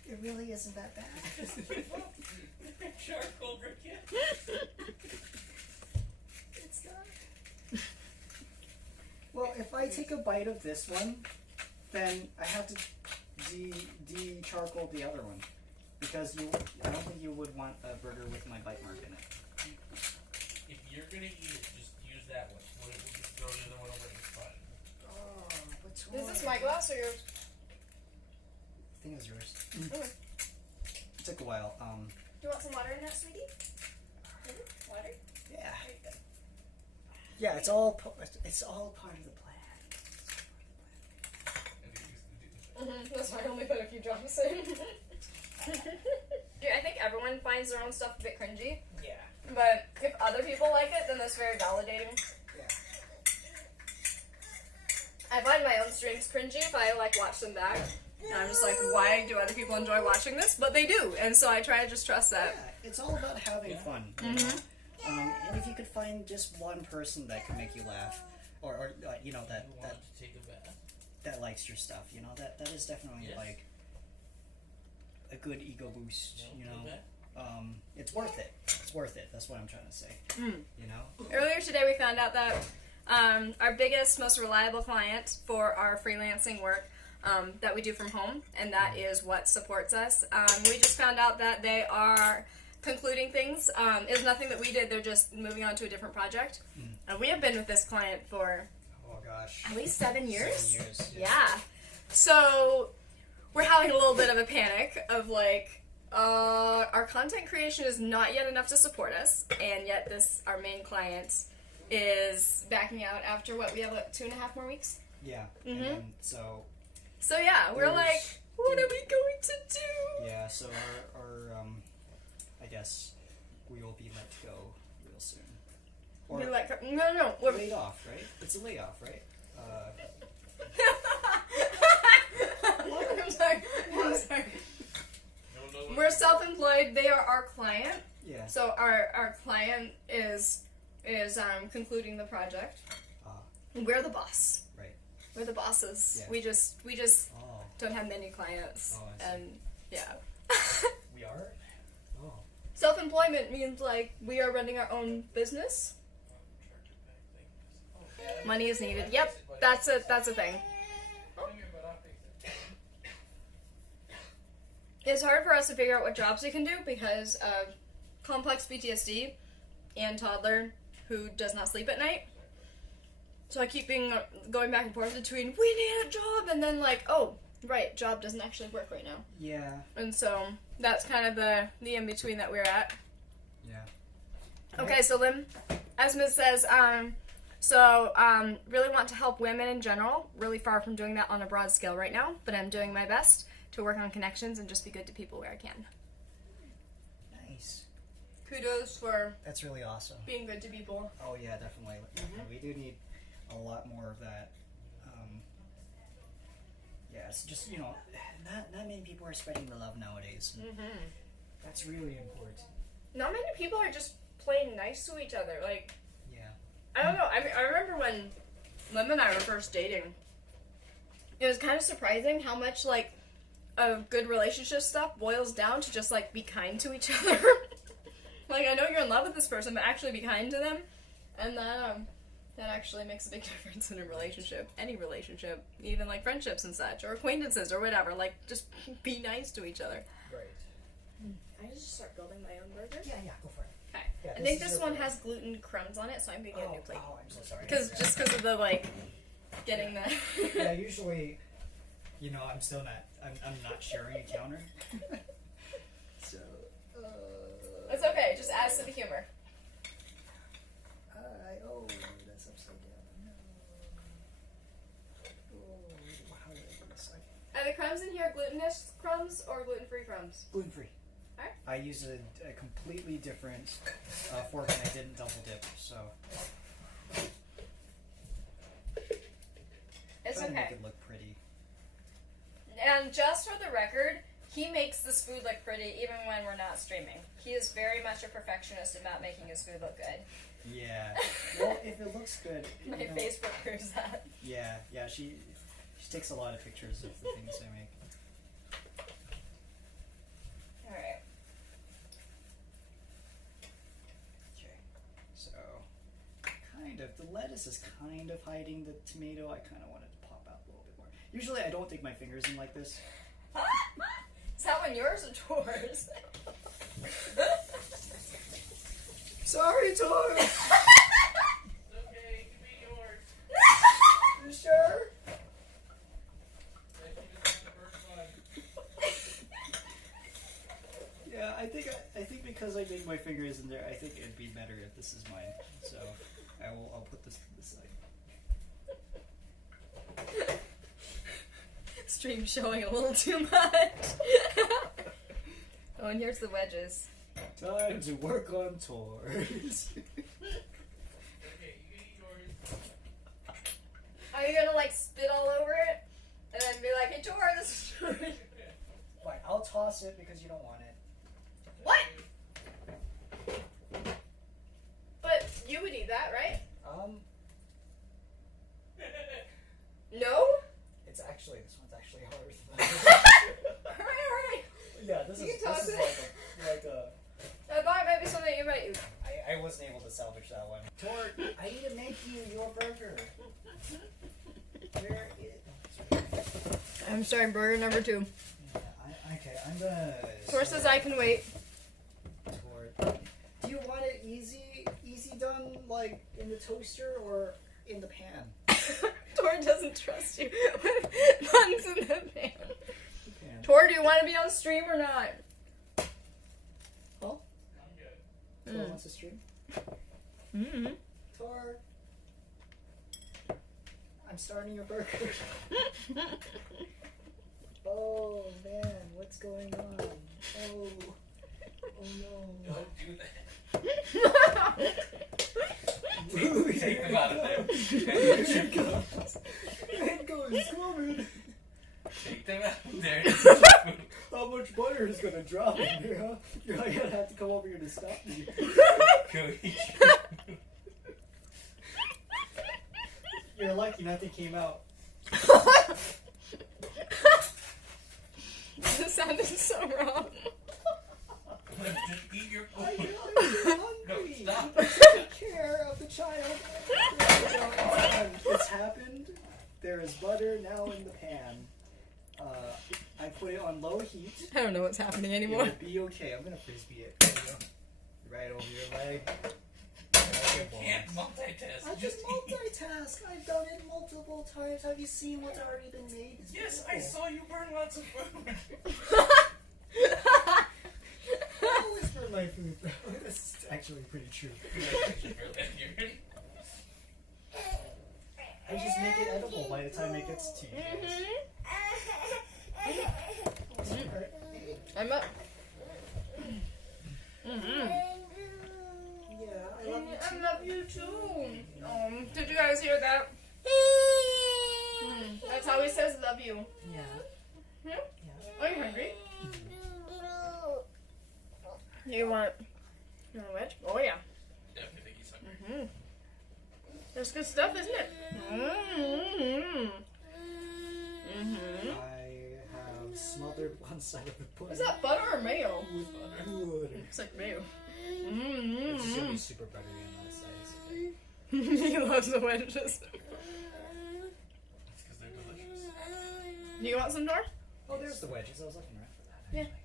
It really isn't that bad. Charcoal briquette. It's not. Well, if I take a bite of this one, then I have to de-charcoal the other one. Because I don't think you would want a burger with my bite mark in it. If you're gonna eat it, just use that one. We'll just throw the other one over in the front. Oh, what's wrong? Is this my glass or yours? I think it's yours. Mm. It took a while. Do you want some water in that, sweetie? Water? Yeah. Very good. Yeah, it's all part of the plan. That's why I only put a few drops in. Dude, I think everyone finds their own stuff a bit cringy. Yeah. But if other people like it, then that's very validating. Yeah. I find my own streams cringy if I like watch them back. And I'm just like, why do other people enjoy watching this? But they do, and so I try to just trust that. Yeah, it's all about having fun. You know? And if you could find just one person that can make you laugh, or you know that You want to take a bath? that likes your stuff, you know that is definitely Yes. like a good ego boost. You know, Okay. it's worth it. It's worth it. That's what I'm trying to say. You know. Earlier today, we found out that our biggest, most reliable client for our freelancing work that we do from home, and that is what supports us. We just found out that they are concluding things. It was nothing that we did. They're just moving on to a different project. And we have been with this client for Oh gosh. at least 7 years. 7 years. Yeah. So we're having a little bit of a panic of like, our content creation is not yet enough to support us, and yet our main client is backing out after what, we have like 2.5 more weeks? Yeah. Mhm. And then, so So yeah, we're There's- like, what are we going to do? yeah. So our I guess we will be let go real soon. Or We're like, no, we're laid off, right? It's a layoff, right? I'm sorry. No, We're self-employed. They are our client. Yeah. So our client is concluding the project. We're the boss. Right. We're the bosses. Yeah. We just Oh, don't have many clients. Oh, I see. And yeah. we are. Oh. Self-employment means like we are running our own business. Money is needed. Yep, that's a thing. It's hard for us to figure out what jobs we can do because of complex PTSD and toddler who does not sleep at night. So I keep going back and forth between we need a job and then like, oh, right, job doesn't actually work right now. Yeah. And so that's kind of the in-between that we're at. Yeah. Okay, so Lim, as Ms. says, really want to help women in general. Really far from doing that on a broad scale right now, but I'm doing my best to work on connections and just be good to people where I can. Nice. Kudos for That's really awesome. being good to people. Oh yeah, definitely. We do need a lot more of that. Yeah, it's just not many people are spreading the love nowadays. That's really important. Not many people are just plain nice to each other. Like, Yeah. I don't know. I remember when Lim and I were first dating. It was kind of surprising how much like of good relationship stuff boils down to just like be kind to each other. Like, I know you're in love with this person, but actually be kind to them, and that actually makes a big difference in a relationship, any relationship, even like friendships and such, or acquaintances or whatever. Like, just be nice to each other. Right. I just start building my own burger. Yeah, go for it. Okay. Yeah, I think is this your one burger. has gluten crumbs on it, so I'm gonna get a new plate. Oh, I'm so sorry. Because of the like getting the. Yeah, usually, I'm still not. I'm not sharing a counter. So. It's okay. Just adds to the humor. Oh, that's upside down. No. Oh, how did I do this? Are the crumbs in here glutinous crumbs or gluten-free crumbs? Gluten free. Alright. I used a completely different fork and I didn't double dip, so. It's Trying to okay. make it look pretty. And just for the record, he makes this food look pretty even when we're not streaming. He is very much a perfectionist about making his food look good. Yeah. Well, if it looks good. My Facebook proves that. Yeah. She takes a lot of pictures of the things I make. Alright. Okay. So, kind of. The lettuce is kind of hiding the tomato. I kind of wanted to pop out a little bit more. Usually I don't take my fingers in like this. Is that one yours or Torr's? Sorry, Torr. Okay, give me yours. You sure? Yeah, I think because I think my finger isn't there, I think it'd be better if this is mine. So I'll put this to the side. Stream showing a little too much. Oh, and here's the wedges. Time to work on Torr. Okay, you can eat yours. Are you gonna like spit all over it and then be like, "Hey, Torr, this is yours." Fine, I'll toss it because you don't want it. What? But you would eat that, right? No? It's actually, this one's actually harder than Alright. Yeah, this You is can toss this it. is like a I thought it might be something you might eat. I wasn't able to salvage that one. Torr, I need to make you your burger. Where is... I'm starting burger number 2. Yeah, okay, I'm gonna... Torr says I can wait. Torr, do you want it easy done, like, in the toaster or in the pan? Torr doesn't trust you with buns in the pan. Pan. Torr, do you want to be on stream or not? Huh? I'm good. Torr wants to stream? Mm-hmm. Torr, I'm starting your burger. Oh man, what's going on? Oh no. Don't do that. Take Take them out of there. It goes. It goes coming. Take them out of there. How much butter is gonna drop in here, huh? You're gonna have to come over here to stop me. Go eat. You're lucky nothing came out. This sounded so wrong. Just eat your I'm food. hungry. No, stop. Take care of the child. It's happened. There is butter now in the pan. I put it on low heat. I don't know what's happening It anymore. will be okay. I'm gonna frisbee it. There you go. Right over your leg. You can't multitask. I can Just eat. multitask. I've done it multiple times. Have you seen what's already been made? It's Yes, I beautiful. saw you burn lots of food. I always burn my food. That's actually pretty true. I just make it edible by the time it gets to you guys. I'm up. Mm-hmm. Yeah, I love you I too. love you too. Did you guys hear that? That's how he says love you. Yeah. Hmm? Yeah. Are you hungry? You want a wedge? Oh yeah. Definitely think he's hungry. Mm-hmm. That's good stuff, isn't it? Mm-hmm. Mm-hmm. I have smothered one side of the pudding. Is that butter or mayo? with butter? It's like mayo. It's just gonna be Mm-hmm. super buttery on the side. He loves the wedges. That's because they're delicious. Do you want some more? Oh, there's the wedges. I was looking right for that. Yeah. Actually.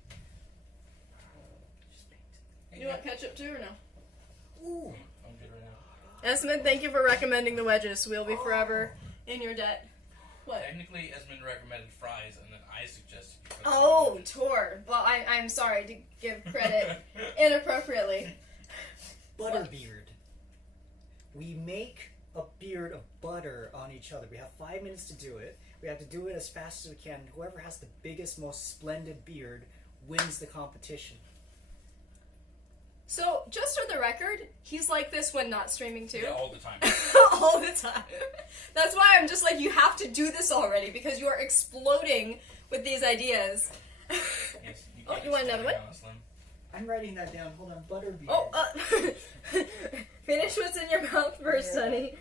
Just paint. You want ketchup too or no? Ooh. I'm good right now. Esmond, thank you for recommending the wedges. We'll be forever in your debt. What? Technically, Esmond recommended fries, and then I suggested you put Oh, them Torr. Well, I'm sorry to give credit inappropriately. Butterbeard. We make a beard of butter on each other. We have 5 minutes to do it. We have to do it as fast as we can. Whoever has the biggest, most splendid beard wins the competition. So, just for the record, he's like this when not streaming too. Yeah, all the time. All the time. That's why I'm just like, you have to do this already because you are exploding with these ideas. Yes, Oh, can't you want another explain one? how Slim. I'm writing that down. Hold on. Butterbeard. Oh, finish what's in your mouth first, Yeah. honey.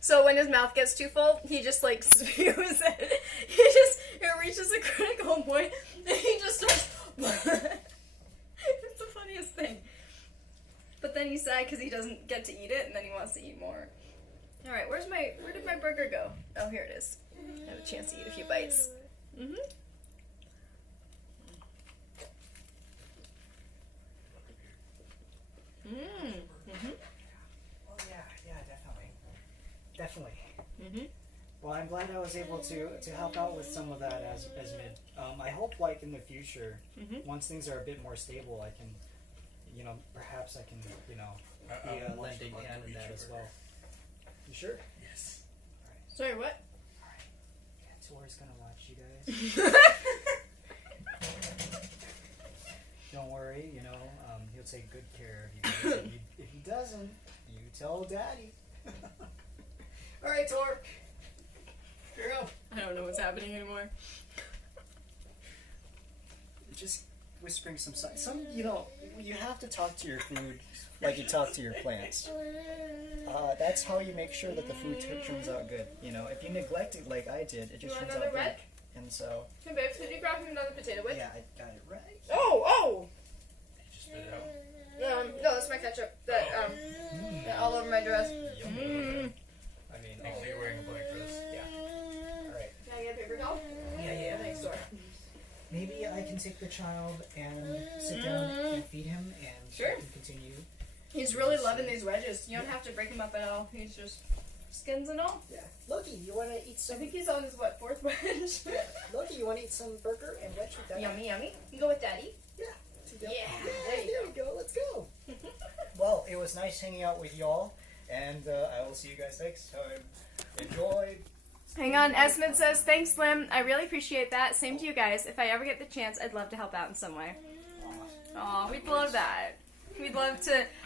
So when his mouth gets too full, he just like spews it. It reaches a critical point, and he just starts. It's the funniest thing. But then he's sad because he doesn't get to eat it, and then he wants to eat more. All right, where did my burger go? Oh, here it is. I have a chance to eat a few bites. Oh yeah, definitely. Well, I'm glad I was able to help out with some of that as mid. I hope like in the future, once things are a bit more stable, I can, perhaps I can, be a lending hand in that as well. You sure? Yes. All right. Sorry, what? All right. Yeah, Torr's gonna watch you guys. Don't worry, he'll take good care of you guys. If he doesn't, you tell Daddy. All right, Torr. Girl. I don't know what's happening anymore. Just whispering some, you have to talk to your food like you talk to your plants. That's how you make sure that the food turns out good. If you neglect it like I did, it just turns out bad. And so. Hey, babes, could you grab me another potato wedge? Yeah, I got it right. Oh! Did you spit it out? No, that's my ketchup. That all over my dress. Yummy. I mean, Thanks, you're wearing a black dress. Yeah. All right. Can I get a paper towel? Yeah. Thanks, Torr. Maybe I can take the child and sit down and feed him, and Sure. I can continue. He's really loving these wedges. You don't have to break him up at all. He's just skins and all. Yeah. Loki, you want to eat I some? think he's on his, fourth wedge? Loki, you want to eat some burger and veg with Daddy? Yummy. You go with Daddy? Yeah. Yeah, There you go. Let's go. Well, it was nice hanging out with y'all, and I will see you guys next time. Enjoy. Hang on, Esmond says, thanks, Lim. I really appreciate that. Same to you guys. If I ever get the chance, I'd love to help out in some way. Aw, we'd love that.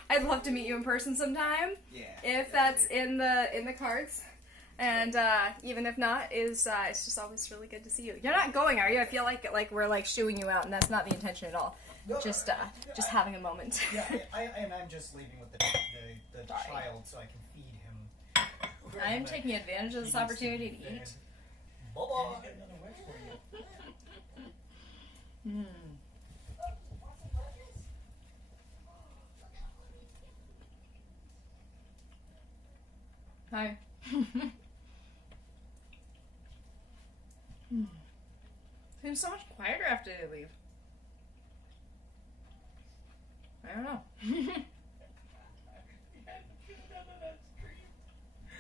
I'd love to meet you in person sometime. Yeah. If that's in the cards. And even if not, it's just always really good to see you. You're not going, are you? I feel like we're shooing you out, and that's not the intention at all. No, Just having a moment. Yeah, I'm just leaving with the child so I can feed him. I am taking advantage of this opportunity to eat. Bye-bye. Hi. Seems so much quieter after they leave. I don't know.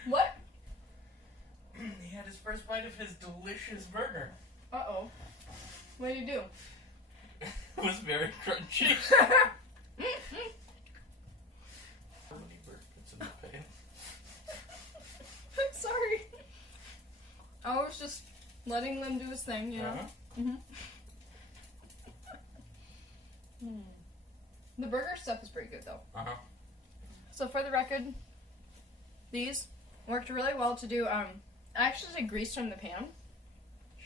What? He had his first bite of his delicious burger. Uh-oh. What did you do? It was very crunchy. I'm sorry. I was just letting Lim do his thing, you know? The burger stuff is pretty good, though. So for the record, these worked really well to do. I actually did grease from the pan.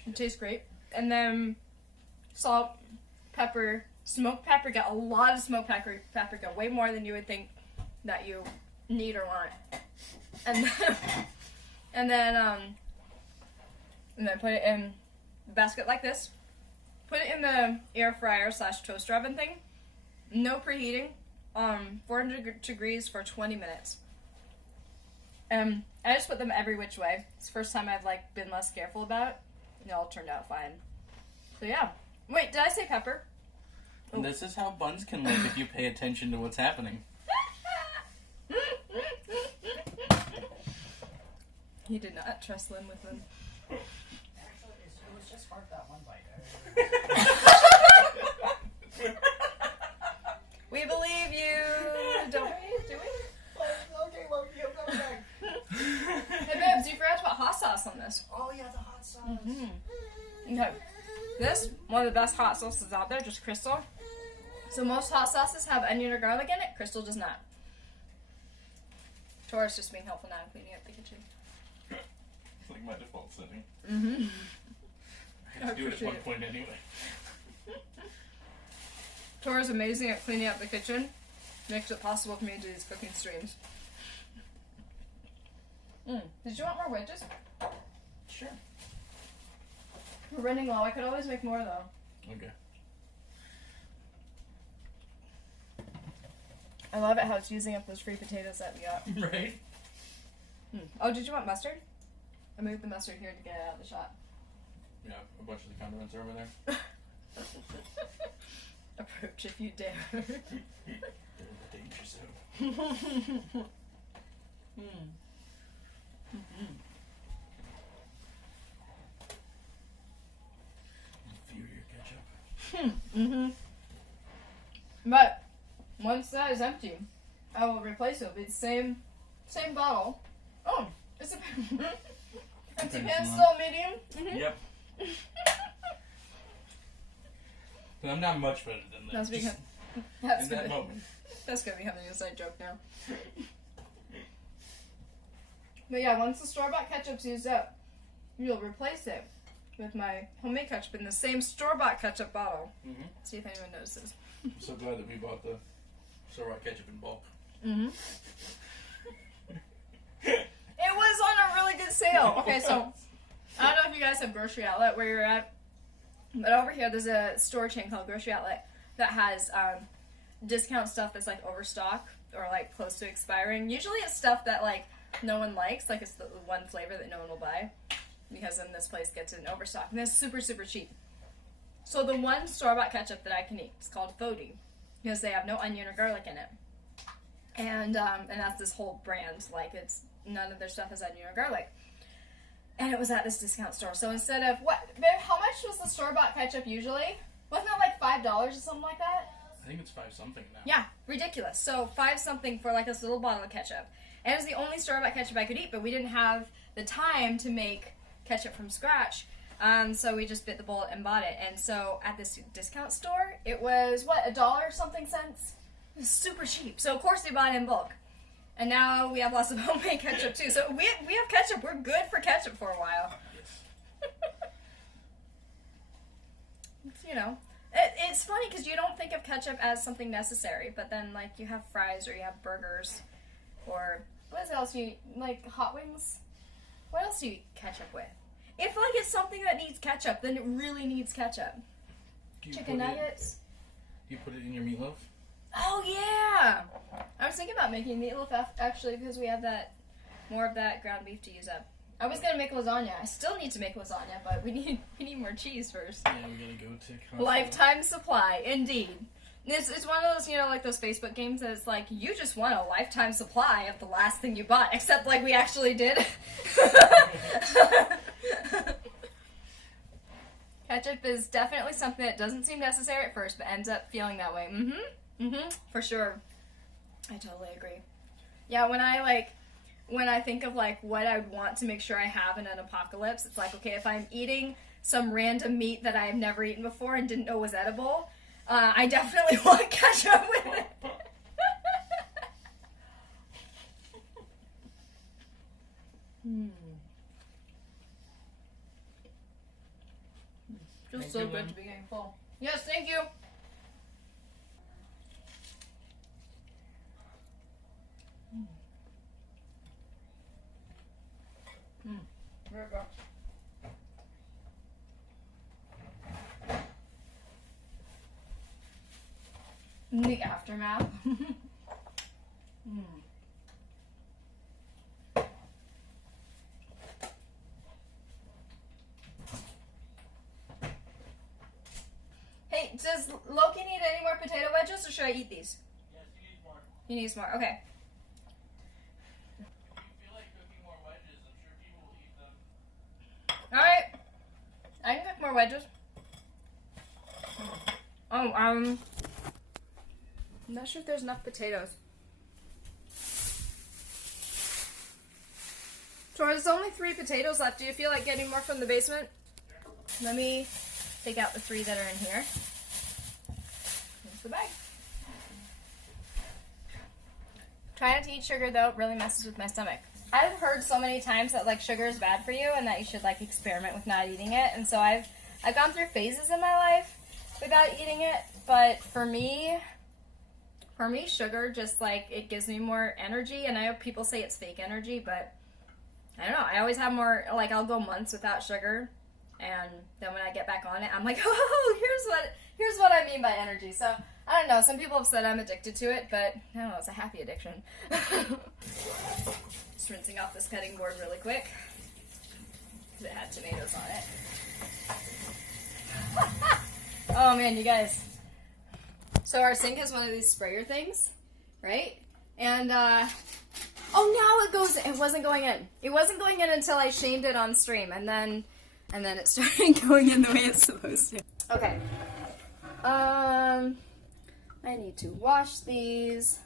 It tastes great. And then salt, pepper, smoked paprika. A lot of smoked paprika, way more than you would think that you need or want. And then put it in a basket like this. Put it in the air fryer / toaster oven thing. No preheating. 400 degrees for 20 minutes. I just put them every which way. It's the first time I've been less careful about it. It all turned out fine. So yeah. Wait, did I say pepper? And this is how buns can look if you pay attention to what's happening. He did not trust Lim with them. Actually, it was just hard that one bite. We believe you. Don't we? Do we? Okay, Loki, I'm coming back. Hey, babes, you forgot to put hot sauce on this. Oh, yeah, the hot sauce. Okay. This, one of the best hot sauces out there, just Crystal. So most hot sauces have onion or garlic in it. Crystal does not. Torr is just being helpful now, cleaning up the kitchen. It's like my default setting. I I had to do it at one appreciate point anyway. Torr is amazing at cleaning up the kitchen. Makes it possible for me to do these cooking streams. Did you want more wedges? Sure. We're running low. I could always make more though. Okay. I love it how it's using up those free potatoes that we got. Right? Oh, did you want mustard? I moved the mustard here to get it out of the shot. Yeah, a bunch of the condiments are over there. Approach if you dare. The danger zone. Inferior ketchup. But once that is empty, I will replace it with the same bottle. Oh, it's a empty pan, still medium. Yep. But I'm not much better than that. That's Just because that's in that good. moment. That's gonna be having an inside joke now. But yeah, once the store-bought ketchup's used up, you'll replace it with my homemade ketchup in the same store-bought ketchup bottle. Mm-hmm. See if anyone notices. I'm so glad that we bought the store-bought ketchup in bulk. It was on a really good sale. Okay, so I don't know if you guys have Grocery Outlet where you're at, but over here there's a store chain called Grocery Outlet that has discount stuff that's like overstock or like close to expiring. Usually it's stuff that like no one likes, like it's the one flavor that no one will buy, because then this place gets it in overstock, and it's super cheap. So the one store-bought ketchup that I can eat is called Fody, because they have no onion or garlic in it, and that's this whole brand. Like it's none of their stuff has onion or garlic, and it was at this discount store. So instead of babe, how much was the store-bought ketchup usually? Wasn't it like $5 or something like that? I think it's 5 something now. Yeah, ridiculous. So 5 something for like this little bottle of ketchup. And it was the only store-bought ketchup I could eat, but we didn't have the time to make ketchup from scratch. So we just bit the bullet and bought it. And so at this discount store, it was, $1 something cents? It was super cheap. So of course we bought it in bulk. And now we have lots of homemade ketchup too. So we have ketchup. We're good for ketchup for a while. Yes. You know. It's funny because you don't think of ketchup as something necessary, but then like you have fries or you have burgers, or what else do you eat? Like hot wings? What else do you eat ketchup with? If like it's something that needs ketchup, then it really needs ketchup. Chicken nuggets. Do you put it in your meatloaf? Oh yeah! I was thinking about making meatloaf actually because we have more of that ground beef to use up. I was gonna make lasagna. I still need to make lasagna, but we need more cheese first. Yeah, we gotta go to Costco. Lifetime supply, indeed. It's one of those, like those Facebook games that it's like, you just want a lifetime supply of the last thing you bought, except like we actually did. Ketchup is definitely something that doesn't seem necessary at first, but ends up feeling that way. For sure. I totally agree. Yeah, when I think of like what I would want to make sure I have in an apocalypse, it's like, okay, if I'm eating some random meat that I have never eaten before and didn't know was edible, I definitely want ketchup with it. Feels so good to be getting full. Yes, thank you. There we go. The aftermath. Hey, does Loki need any more potato wedges, or should I eat these? Yes, you need more. He needs more. Okay. If you feel like cooking more wedges, I'm sure people will eat them. Alright. I can cook more wedges. Oh, I'm not sure if there's enough potatoes. Torr, there's only 3 potatoes left. Do you feel like getting more from the basement? Let me take out the 3 that are in here. Here's the bag. Try not to eat sugar though, it really messes with my stomach. I've heard so many times that like sugar is bad for you and that you should like experiment with not eating it, and so I've gone through phases in my life without eating it, but for me sugar just like, it gives me more energy, and I know people say it's fake energy, but I don't know, I always have more, like I'll go months without sugar, and then when I get back on it, I'm like, oh, here's what I mean by energy. So I don't know, some people have said I'm addicted to it, but I don't know, it's a happy addiction. Just rinsing off this cutting board really quick, because it had tomatoes on it. Oh man, you guys. So our sink has one of these sprayer things, right? And, oh, now it goes, it wasn't going in. It wasn't going in until I shamed it on stream, and then it started going in the way it's supposed to. Okay. I need to wash these.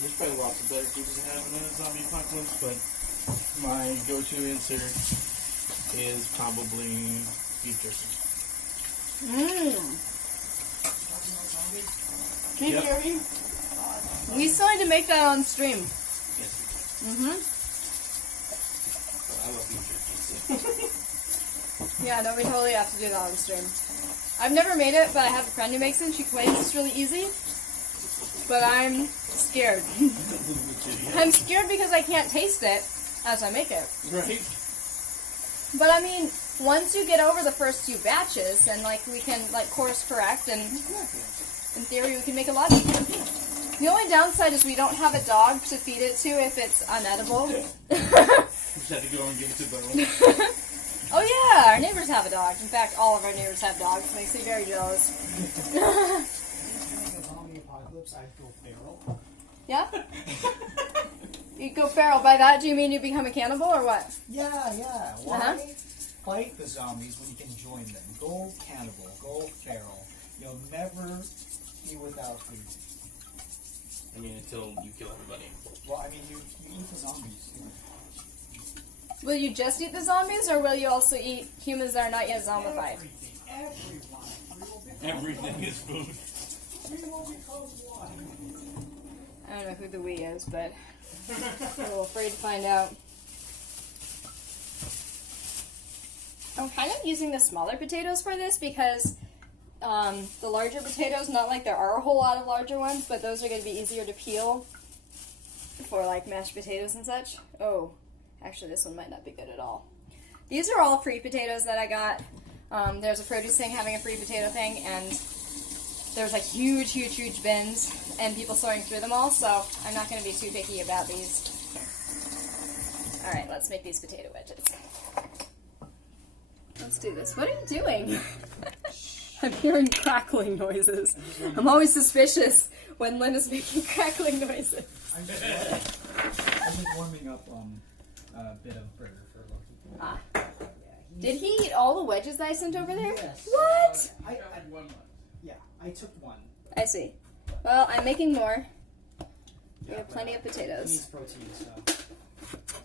There's probably lots of better food to have in a zombie apocalypse, but my go-to answer is probably beef jerky. Can you Yep. hear me? We still need to make that on stream. Yes. I love beef jerky. Yeah, no, we totally have to do that on stream. I've never made it, but I have a friend who makes it, and she claims it's really easy. But I'm scared. I'm scared because I can't taste it as I make it. Right. But I mean, once you get over the first few batches, and like we can like course correct, and in theory we can make a lot easier. The only downside is we don't have a dog to feed it to if it's unedible. Just have to go and give it to Beryl. Oh yeah, our neighbors have a dog. In fact, all of our neighbors have dogs. Makes me very jealous. Zombie apocalypse, I'd go feral. Yeah? You go feral. By that, do you mean you become a cannibal or what? Yeah. Why Uh-huh. fight the zombies when you can join them? Go cannibal, go feral. You'll never be without food. I mean, until you kill everybody. Well, I mean, you eat the zombies. Will you just eat the zombies, or will you also eat humans that are not yet zombified? Everyone. Everything is food. We will become one. I don't know who the we is, but I'm a little afraid to find out. I'm kind of using the smaller potatoes for this because the larger potatoes, not like there are a whole lot of larger ones, but those are going to be easier to peel for like mashed potatoes and such. Oh, actually this one might not be good at all. These are all free potatoes that I got. There's a produce thing having a free potato thing, and there's like huge bins and people sorting through them all, so I'm not going to be too picky about these. Alright, let's make these potato wedges. Let's do this. What are you doing? I'm hearing crackling noises. I'm always suspicious when Lim is making crackling noises. I'm just warming up a bit of burger for Loki. Ah. Did he eat all the wedges that I sent over there? Yes. What? I took one. I see. Well, I'm making more. We have plenty of He potatoes. needs protein, so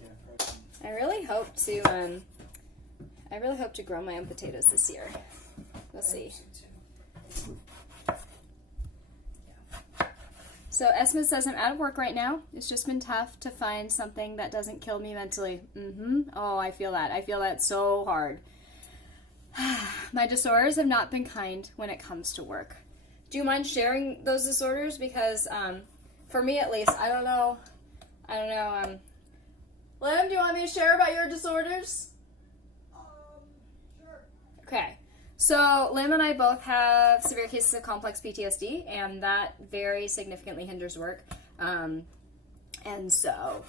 yeah, protein. I really hope to grow my own potatoes this year. We'll see. So Esme says I'm out of work right now. It's just been tough to find something that doesn't kill me mentally. Oh, I feel that. I feel that so hard. My disorders have not been kind when it comes to work. Do you mind sharing those disorders? Because for me at least, I don't know. Lim, do you want me to share about your disorders? Sure. Okay. So Lim and I both have severe cases of complex PTSD, and that very significantly hinders work. And so,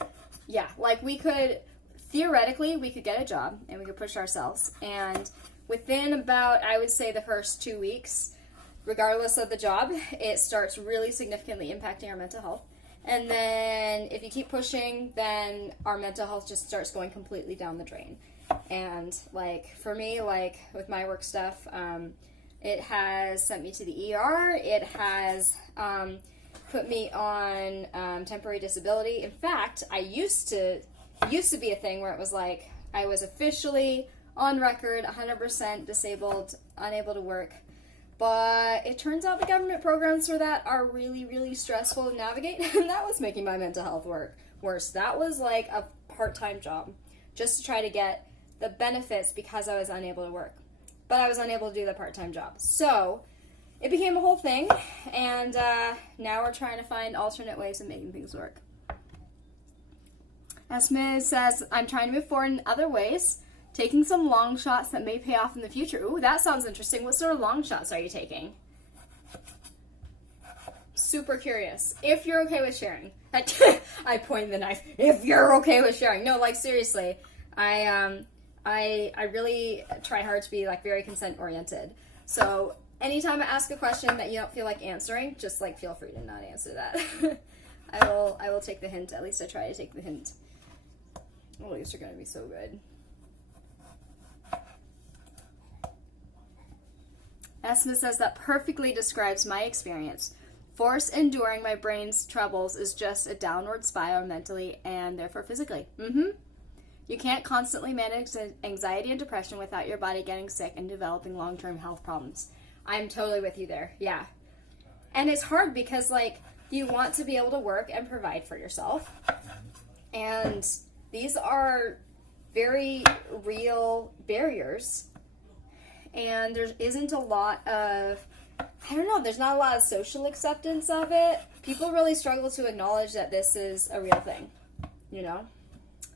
yeah, like theoretically, we could get a job and we could push ourselves. And within about, I would say, the first 2 weeks, regardless of the job, it starts really significantly impacting our mental health. And then if you keep pushing, then our mental health just starts going completely down the drain. And like for me, like with my work stuff, it has sent me to the ER. It has put me on temporary disability. In fact, I used to be a thing where it was like I was officially on record 100% disabled, unable to work. But it turns out the government programs for that are really, really stressful to navigate, and that was making my mental health worse. That was like a part-time job just to try to get the benefits because I was unable to work. But I was unable to do the part-time job. So it became a whole thing, and now we're trying to find alternate ways of making things work. Esme says, I'm trying to move forward in other ways Taking some long shots that may pay off in the future. Ooh, that sounds interesting. What sort of long shots are you taking? Super curious. If you're okay with sharing. I pointed the knife. If you're okay with sharing. No, like seriously. I really try hard to be like very consent oriented. So anytime I ask a question that you don't feel like answering, just like feel free to not answer that. I will take the hint. At least I try to take the hint. Oh, these are gonna be so good. Esma says that perfectly describes my experience. Force enduring my brain's troubles is just a downward spiral mentally and therefore physically. You can't constantly manage anxiety and depression without your body getting sick and developing long-term health problems. I'm totally with you there. Yeah. And it's hard because, like, you want to be able to work and provide for yourself. And these are very real barriers. And there isn't a lot of, I don't know, there's not a lot of social acceptance of it. People really struggle to acknowledge that this is a real thing, you know?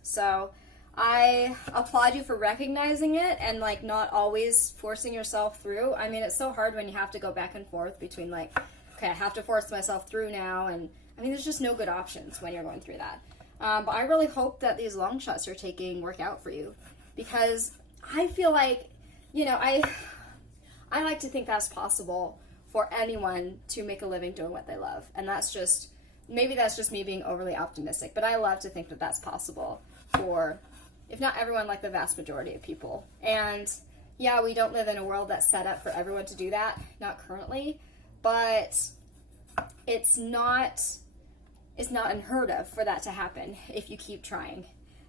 So I applaud you for recognizing it and, like, not always forcing yourself through. I mean, it's so hard when you have to go back and forth between, like, okay, I have to force myself through now. And, I mean, there's just no good options when you're going through that. But I really hope that these long shots you're taking work out for you. Because I feel like, you know, I like to think that's possible for anyone to make a living doing what they love. And that's just, maybe that's just me being overly optimistic, but I love to think that that's possible for, if not everyone, like the vast majority of people. And yeah, we don't live in a world that's set up for everyone to do that, not currently, but it's not unheard of for that to happen. If you keep trying,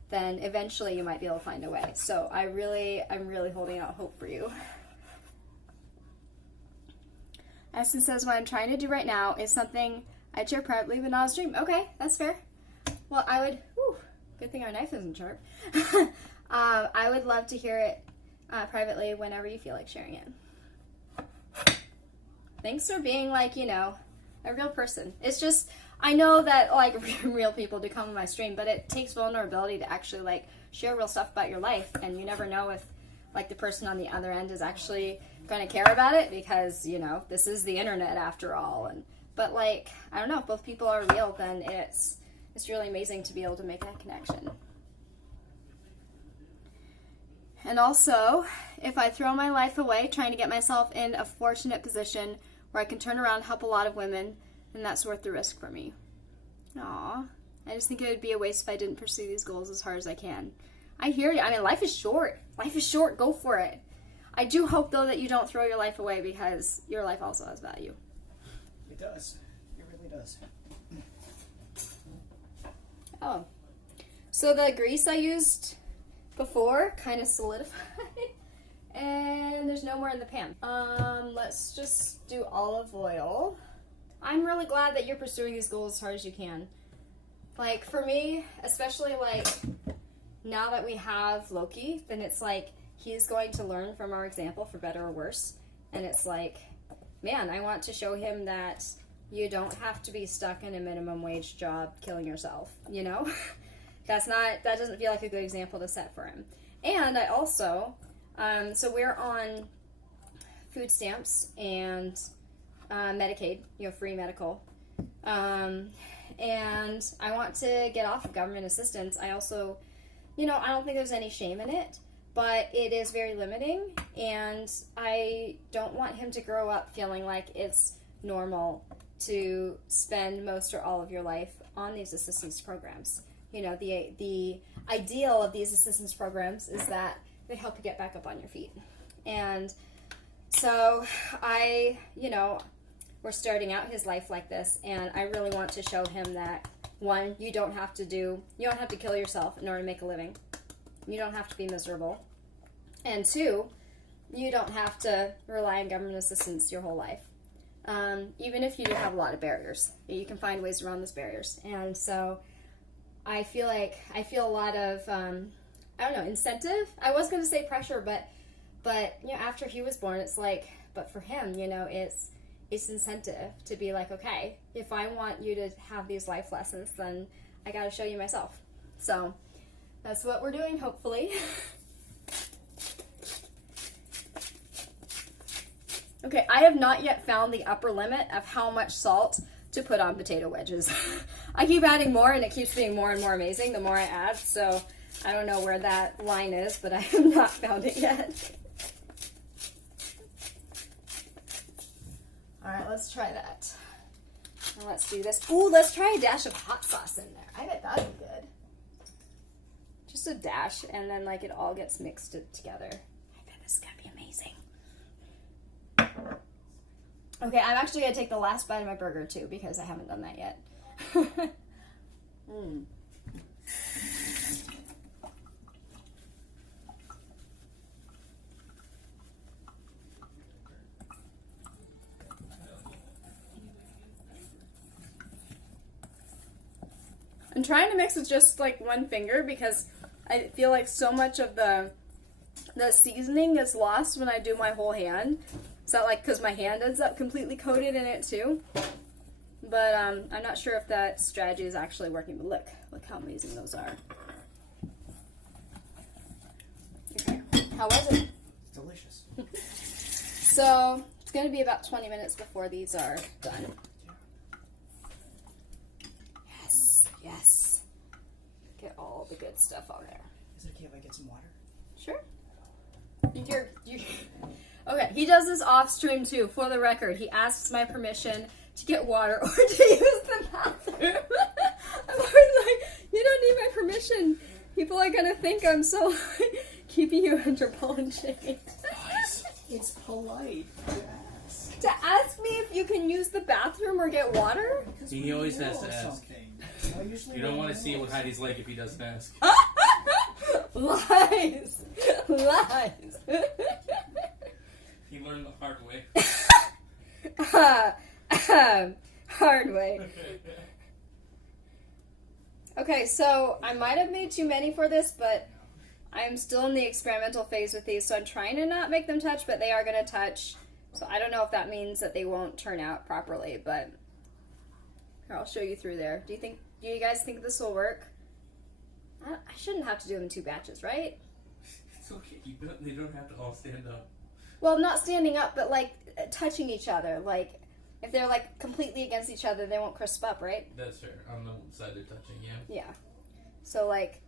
then eventually you might be able to find a way. So I'm really holding out hope for you. Essen says, what I'm trying to do right now is something I share privately but not on stream. Okay, that's fair. Well, I would, good thing our knife isn't sharp. I would love to hear it privately whenever you feel like sharing it. Thanks for being, like, you know, a real person. It's just, I know that, like, real people do come on my stream, but it takes vulnerability to actually, like, share real stuff about your life, and you never know if, like, the person on the other end is actually going to care about it, because, you know, this is the internet after all. But, like, I don't know, if both people are real, then it's really amazing to be able to make that connection. And also, if I throw my life away trying to get myself in a fortunate position where I can turn around and help a lot of women, then that's worth the risk for me. Aw. I just think it would be a waste if I didn't pursue these goals as hard as I can. I hear you. I mean, life is short. Life is short. Go for it. I do hope, though, that you don't throw your life away, because your life also has value. It does. It really does. Oh. So the grease I used before kind of solidified. And there's no more in the pan. Let's just do olive oil. I'm really glad that you're pursuing these goals as hard as you can. Like, for me, especially, like, now that we have Loki, then it's like, he's going to learn from our example, for better or worse. And it's like, man, I want to show him that you don't have to be stuck in a minimum wage job killing yourself, you know? That doesn't feel like a good example to set for him. And I also, so we're on food stamps and Medicaid, you know, free medical. And I want to get off of government assistance. I also, you know, I don't think there's any shame in it, but it is very limiting, and I don't want him to grow up feeling like it's normal to spend most or all of your life on these assistance programs. You know, the ideal of these assistance programs is that they help you get back up on your feet. And so we're starting out his life like this, and I really want to show him that, one, you don't have to kill yourself in order to make a living. You don't have to be miserable. And two, you don't have to rely on government assistance your whole life. Even if you do have a lot of barriers, you can find ways around those barriers. And so I feel a lot of, incentive. I was going to say pressure, but you know, after he was born, it's like, but for him, you know, it's incentive to be like, okay, if I want you to have these life lessons, then I got to show you myself. So that's what we're doing, hopefully. Okay, I have not yet found the upper limit of how much salt to put on potato wedges. I keep adding more and it keeps being more and more amazing the more I add, so I don't know where that line is, but I have not found it yet. All right, let's try that. Now let's do this. Ooh, let's try a dash of hot sauce in there. I bet that'd be good. Just a dash, and then like it all gets mixed together. I bet this is gonna be amazing. Okay, I'm actually gonna take the last bite of my burger too because I haven't done that yet. Mm. I'm trying to mix with just like one finger because I feel like so much of the seasoning is lost when I do my whole hand. It's not like because my hand ends up completely coated in it too. But I'm not sure if that strategy is actually working. But look how amazing those are. Okay, how was it? It's delicious. So it's going to be about 20 minutes before these are done. Yes. Get all the good stuff on there. Is it okay if I get some water? Sure. Okay, he does this off stream too. For the record, he asks my permission to get water or to use the bathroom. I'm always like, you don't need my permission. People are gonna think I'm so keeping you under ball and chain. It's polite to ask. To ask me if you can use the bathroom or get water? He always has to ask. You don't want to see know what Heidi's like if he doesn't ask. Lies. Lies. He learned the hard way. Hard way. Okay, so I might have made too many for this, but I am still in the experimental phase with these, so I'm trying to not make them touch, but they are going to touch. So I don't know if that means that they won't turn out properly, but here, I'll show you through there. Do you guys think this will work? I shouldn't have to do them in 2 batches, right? It's okay. They don't have to all stand up. Well, not standing up, but like touching each other. Like if they're like completely against each other, they won't crisp up, right? That's fair. On the side they're touching, yeah. Yeah. So like,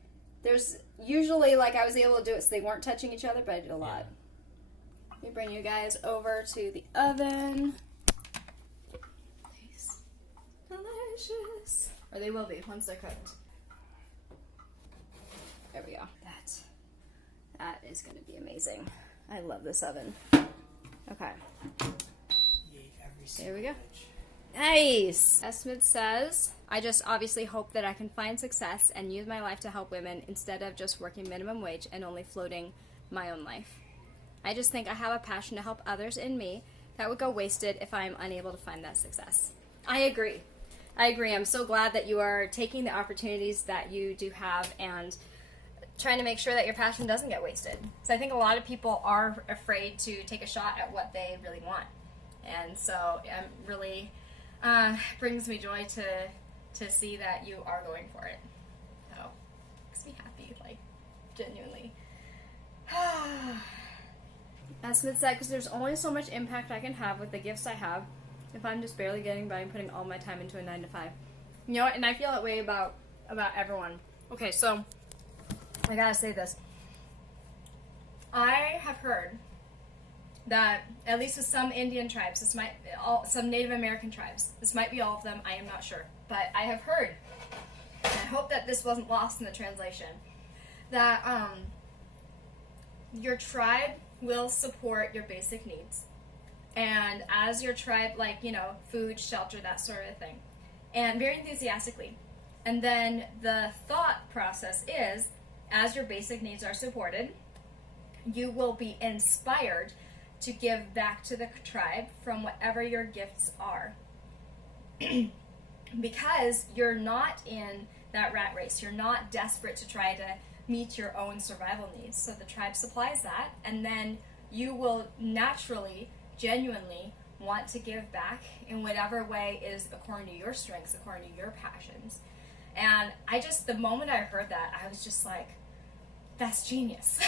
there's usually like I was able to do it so they weren't touching each other, but I did a lot. Yeah. Let me bring you guys over to the oven. Nice. Delicious. Or they will be once they're cooked. There we go. That is going to be amazing. I love this oven. Okay. There we go. Nice! Esmith says, I just obviously hope that I can find success and use my life to help women instead of just working minimum wage and only floating my own life. I just think I have a passion to help others in me that would go wasted if I am unable to find that success. I agree. I'm so glad that you are taking the opportunities that you do have and trying to make sure that your passion doesn't get wasted. So I think a lot of people are afraid to take a shot at what they really want. And so it really brings me joy to see that you are going for it. So makes me happy, like, genuinely. As Smith said, because there's only so much impact I can have with the gifts I have if I'm just barely getting by and putting all my time into a 9-to-5. You know what? And I feel that way about everyone. Okay, so I gotta say this. I have heard that, at least with some Indian tribes, some Native American tribes, this might be all of them, I am not sure, but I have heard, and I hope that this wasn't lost in the translation, that your tribe will support your basic needs. And as your tribe, like, you know, food, shelter, that sort of thing. And very enthusiastically. And then the thought process is, as your basic needs are supported, you will be inspired to give back to the tribe from whatever your gifts are. Because you're not in that rat race. You're not desperate to try to meet your own survival needs. So the tribe supplies that, and then you will naturally, genuinely want to give back in whatever way is according to your strengths, according to your passions. And the moment I heard that, I was just like, that's genius.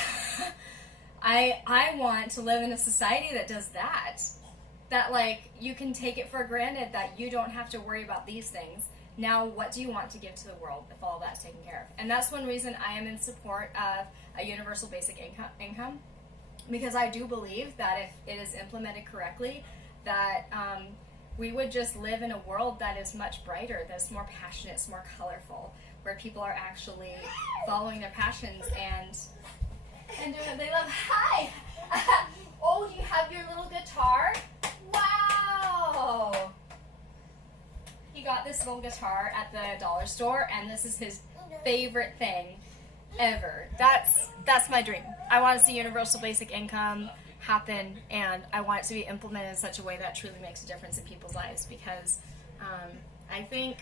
I want to live in a society that does that. that like you can take it for granted that you don't have to worry about these things. Now, what do you want to give to the world if all that's taken care of? And that's one reason I am in support of a universal basic income, because I do believe that if it is implemented correctly, that we would just live in a world that is much brighter, that's more passionate, it's more colorful, where people are actually following their passions and doing what they love. Hi! Oh, you have your little guitar? Wow! He got this little guitar at the dollar store, and this is his favorite thing ever. That's my dream. I want to see universal basic income happen, and I want it to be implemented in such a way that truly makes a difference in people's lives, because I think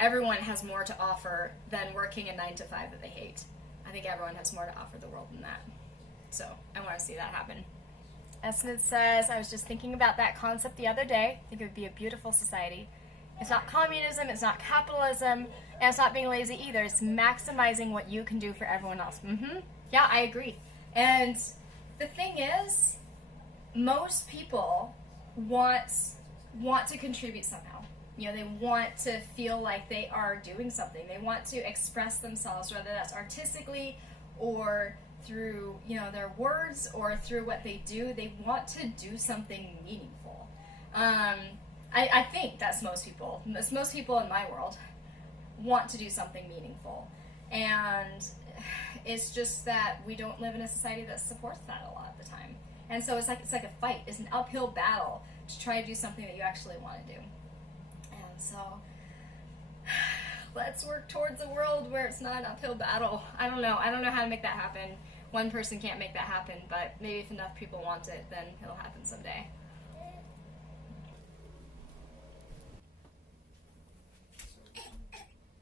everyone has more to offer than working a 9-to-5 that they hate. I think everyone has more to offer the world than that. So I want to see that happen. Smith says, I was just thinking about that concept the other day. I think it would be a beautiful society. It's not communism, it's not capitalism, and it's not being lazy either. It's maximizing what you can do for everyone else. Yeah, I agree. And the thing is, most people want to contribute somehow. You know, they want to feel like they are doing something. They want to express themselves, whether that's artistically or through, you know, their words or through what they do. They want to do something meaningful. I think that's most people. Most people in my world want to do something meaningful. And it's just that we don't live in a society that supports that a lot of the time. And so it's like a fight. It's an uphill battle to try to do something that you actually want to do. And so let's work towards a world where it's not an uphill battle. I don't know how to make that happen. One person can't make that happen, but maybe if enough people want it, then it'll happen someday.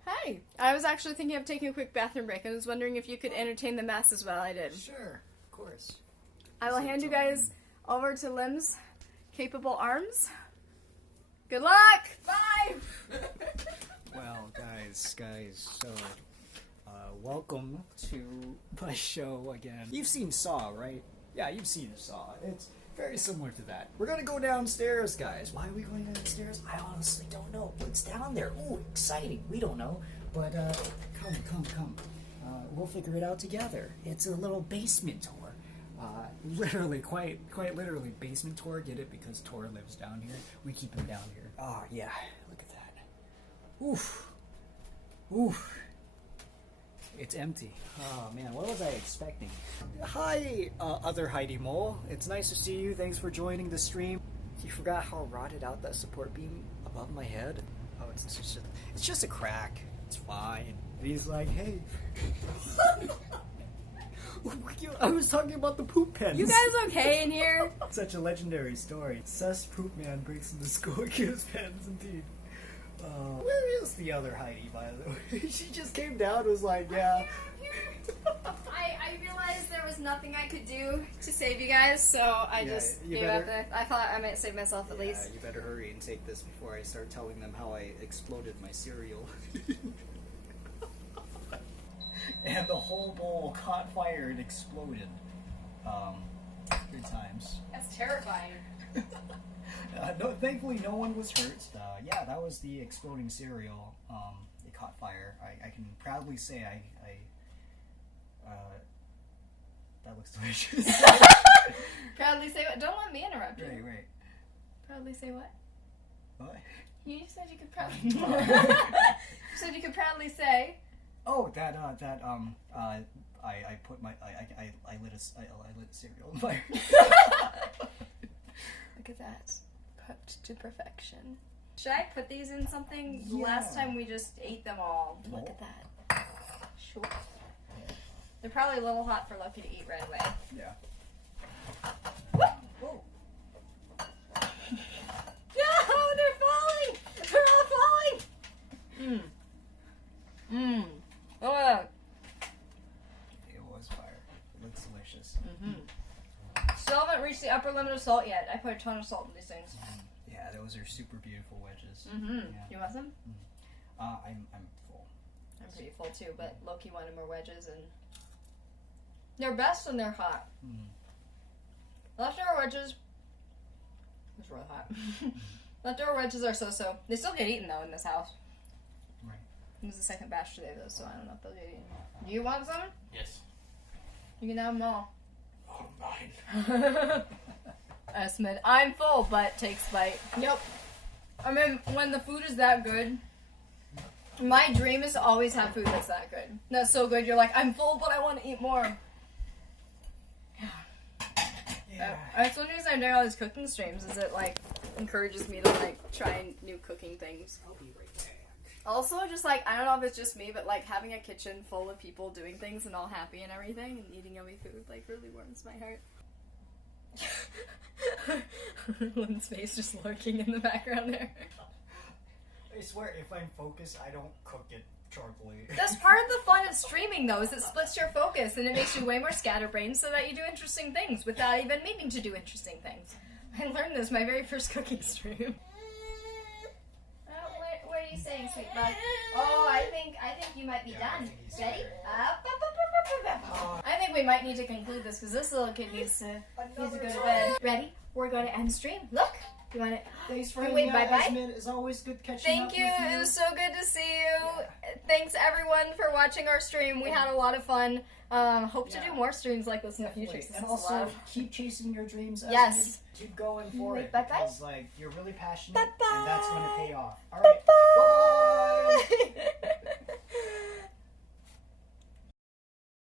Hi. I was actually thinking of taking a quick bathroom break. I was wondering if you could entertain the masses while I did. Sure, of course. I will hand you guys over to Lim's capable arms. Good luck! Bye! Well, guys, so, welcome to my show again. You've seen Saw, right? Yeah, you've seen Saw. It's very similar to that. We're gonna go downstairs, guys. Why are we going downstairs? I honestly don't know. What's down there? Ooh, exciting. We don't know. But, come. We'll figure it out together. It's a little basement tour. Literally, quite literally, basement tour. Get it? Because Torr lives down here. We keep him down here. Oh, yeah. Look at that. Oof. It's empty. Oh, man. What was I expecting? Hi, other Heidi Mole. It's nice to see you. Thanks for joining the stream. You forgot how rotted out that support beam above my head? Oh, it's just a crack. It's fine. And he's like, hey. I was talking about the poop pens. You guys okay in here? Such a legendary story. Sus Poop Man breaks into school and gives pens, indeed. Where is the other Heidi, by the way? She just came down and was like, yeah. I realized there was nothing I could do to save you guys, so I just gave up. I thought I might save myself at least. You better hurry and take this before I start telling them how I exploded my cereal. And the whole bowl caught fire and exploded. 3 times. That's terrifying. No, thankfully, no one was hurt. Yeah, that was the exploding cereal. It caught fire. I can proudly say that looks delicious. Proudly say what? Don't let me interrupt you. Right. Proudly say what? What? You said you could proudly. You said you could proudly say. Oh, I put my I lit a cereal on fire. Look at that, cooked to perfection. Should I put these in something? Yeah. Last time we just ate them all. Look at that. Sure. They're probably a little hot for Lucky to eat right away. Yeah. Whoa! No, they're falling! They're all falling! Oh. It was fire. It looks delicious. Still haven't reached the upper limit of salt yet. I put a ton of salt in these things. Yeah, those are super beautiful wedges. Yeah. Yeah. You want some? I'm full. I'm pretty full too, but Loki wanted more wedges, and they're best when they're hot. Leftover wedges It's really hot. Leftover wedges are so-so. They still get eaten, though, in this house. Right. It was the second batch today, though, so I don't know if they'll get eaten. Do you want some? Yes. You can have them all. Oh, mine. Esmond, I'm full, but takes bite. Yep. I mean, when the food is that good, my dream is to always have food that's that good. That's so good, you're like, I'm full, but I want to eat more. Yeah. That's one reason I'm doing all these cooking streams, is it, like, encourages me to, like, try new cooking things. I'll be right back. Also, just, like, I don't know if it's just me, but, like, having a kitchen full of people doing things and all happy and everything and eating yummy food, like, really warms my heart. Lynn's face just lurking in the background there. I swear, if I'm focused, I don't cook it sharply. That's part of the fun of streaming, though, is it splits your focus and it makes you way more scatterbrained so that you do interesting things without even meaning to do interesting things. I learned this my very first cooking stream. What are you saying, sweet bud? Oh, I think you might be Yeah, I done. think he's Ready? ready. I think we might need to conclude this because this little kid needs to go to bed. Ready? We're going to end the stream. Look. You want it? Thanks for Wait, hanging out, bye-bye? Esmond. It's always good catching up Thank you. with It was so good to see you. Thanks everyone for watching our stream. We had a lot of fun. Hope to do more streams like this in the future. Definitely. 'Cause And it's a lot also, of- keep chasing your dreams. Esmond. Yes. Keep going for it. Bye-bye. Because, like, you're really passionate, Bye-bye. and that's going to pay off. All right. Bye. Bye.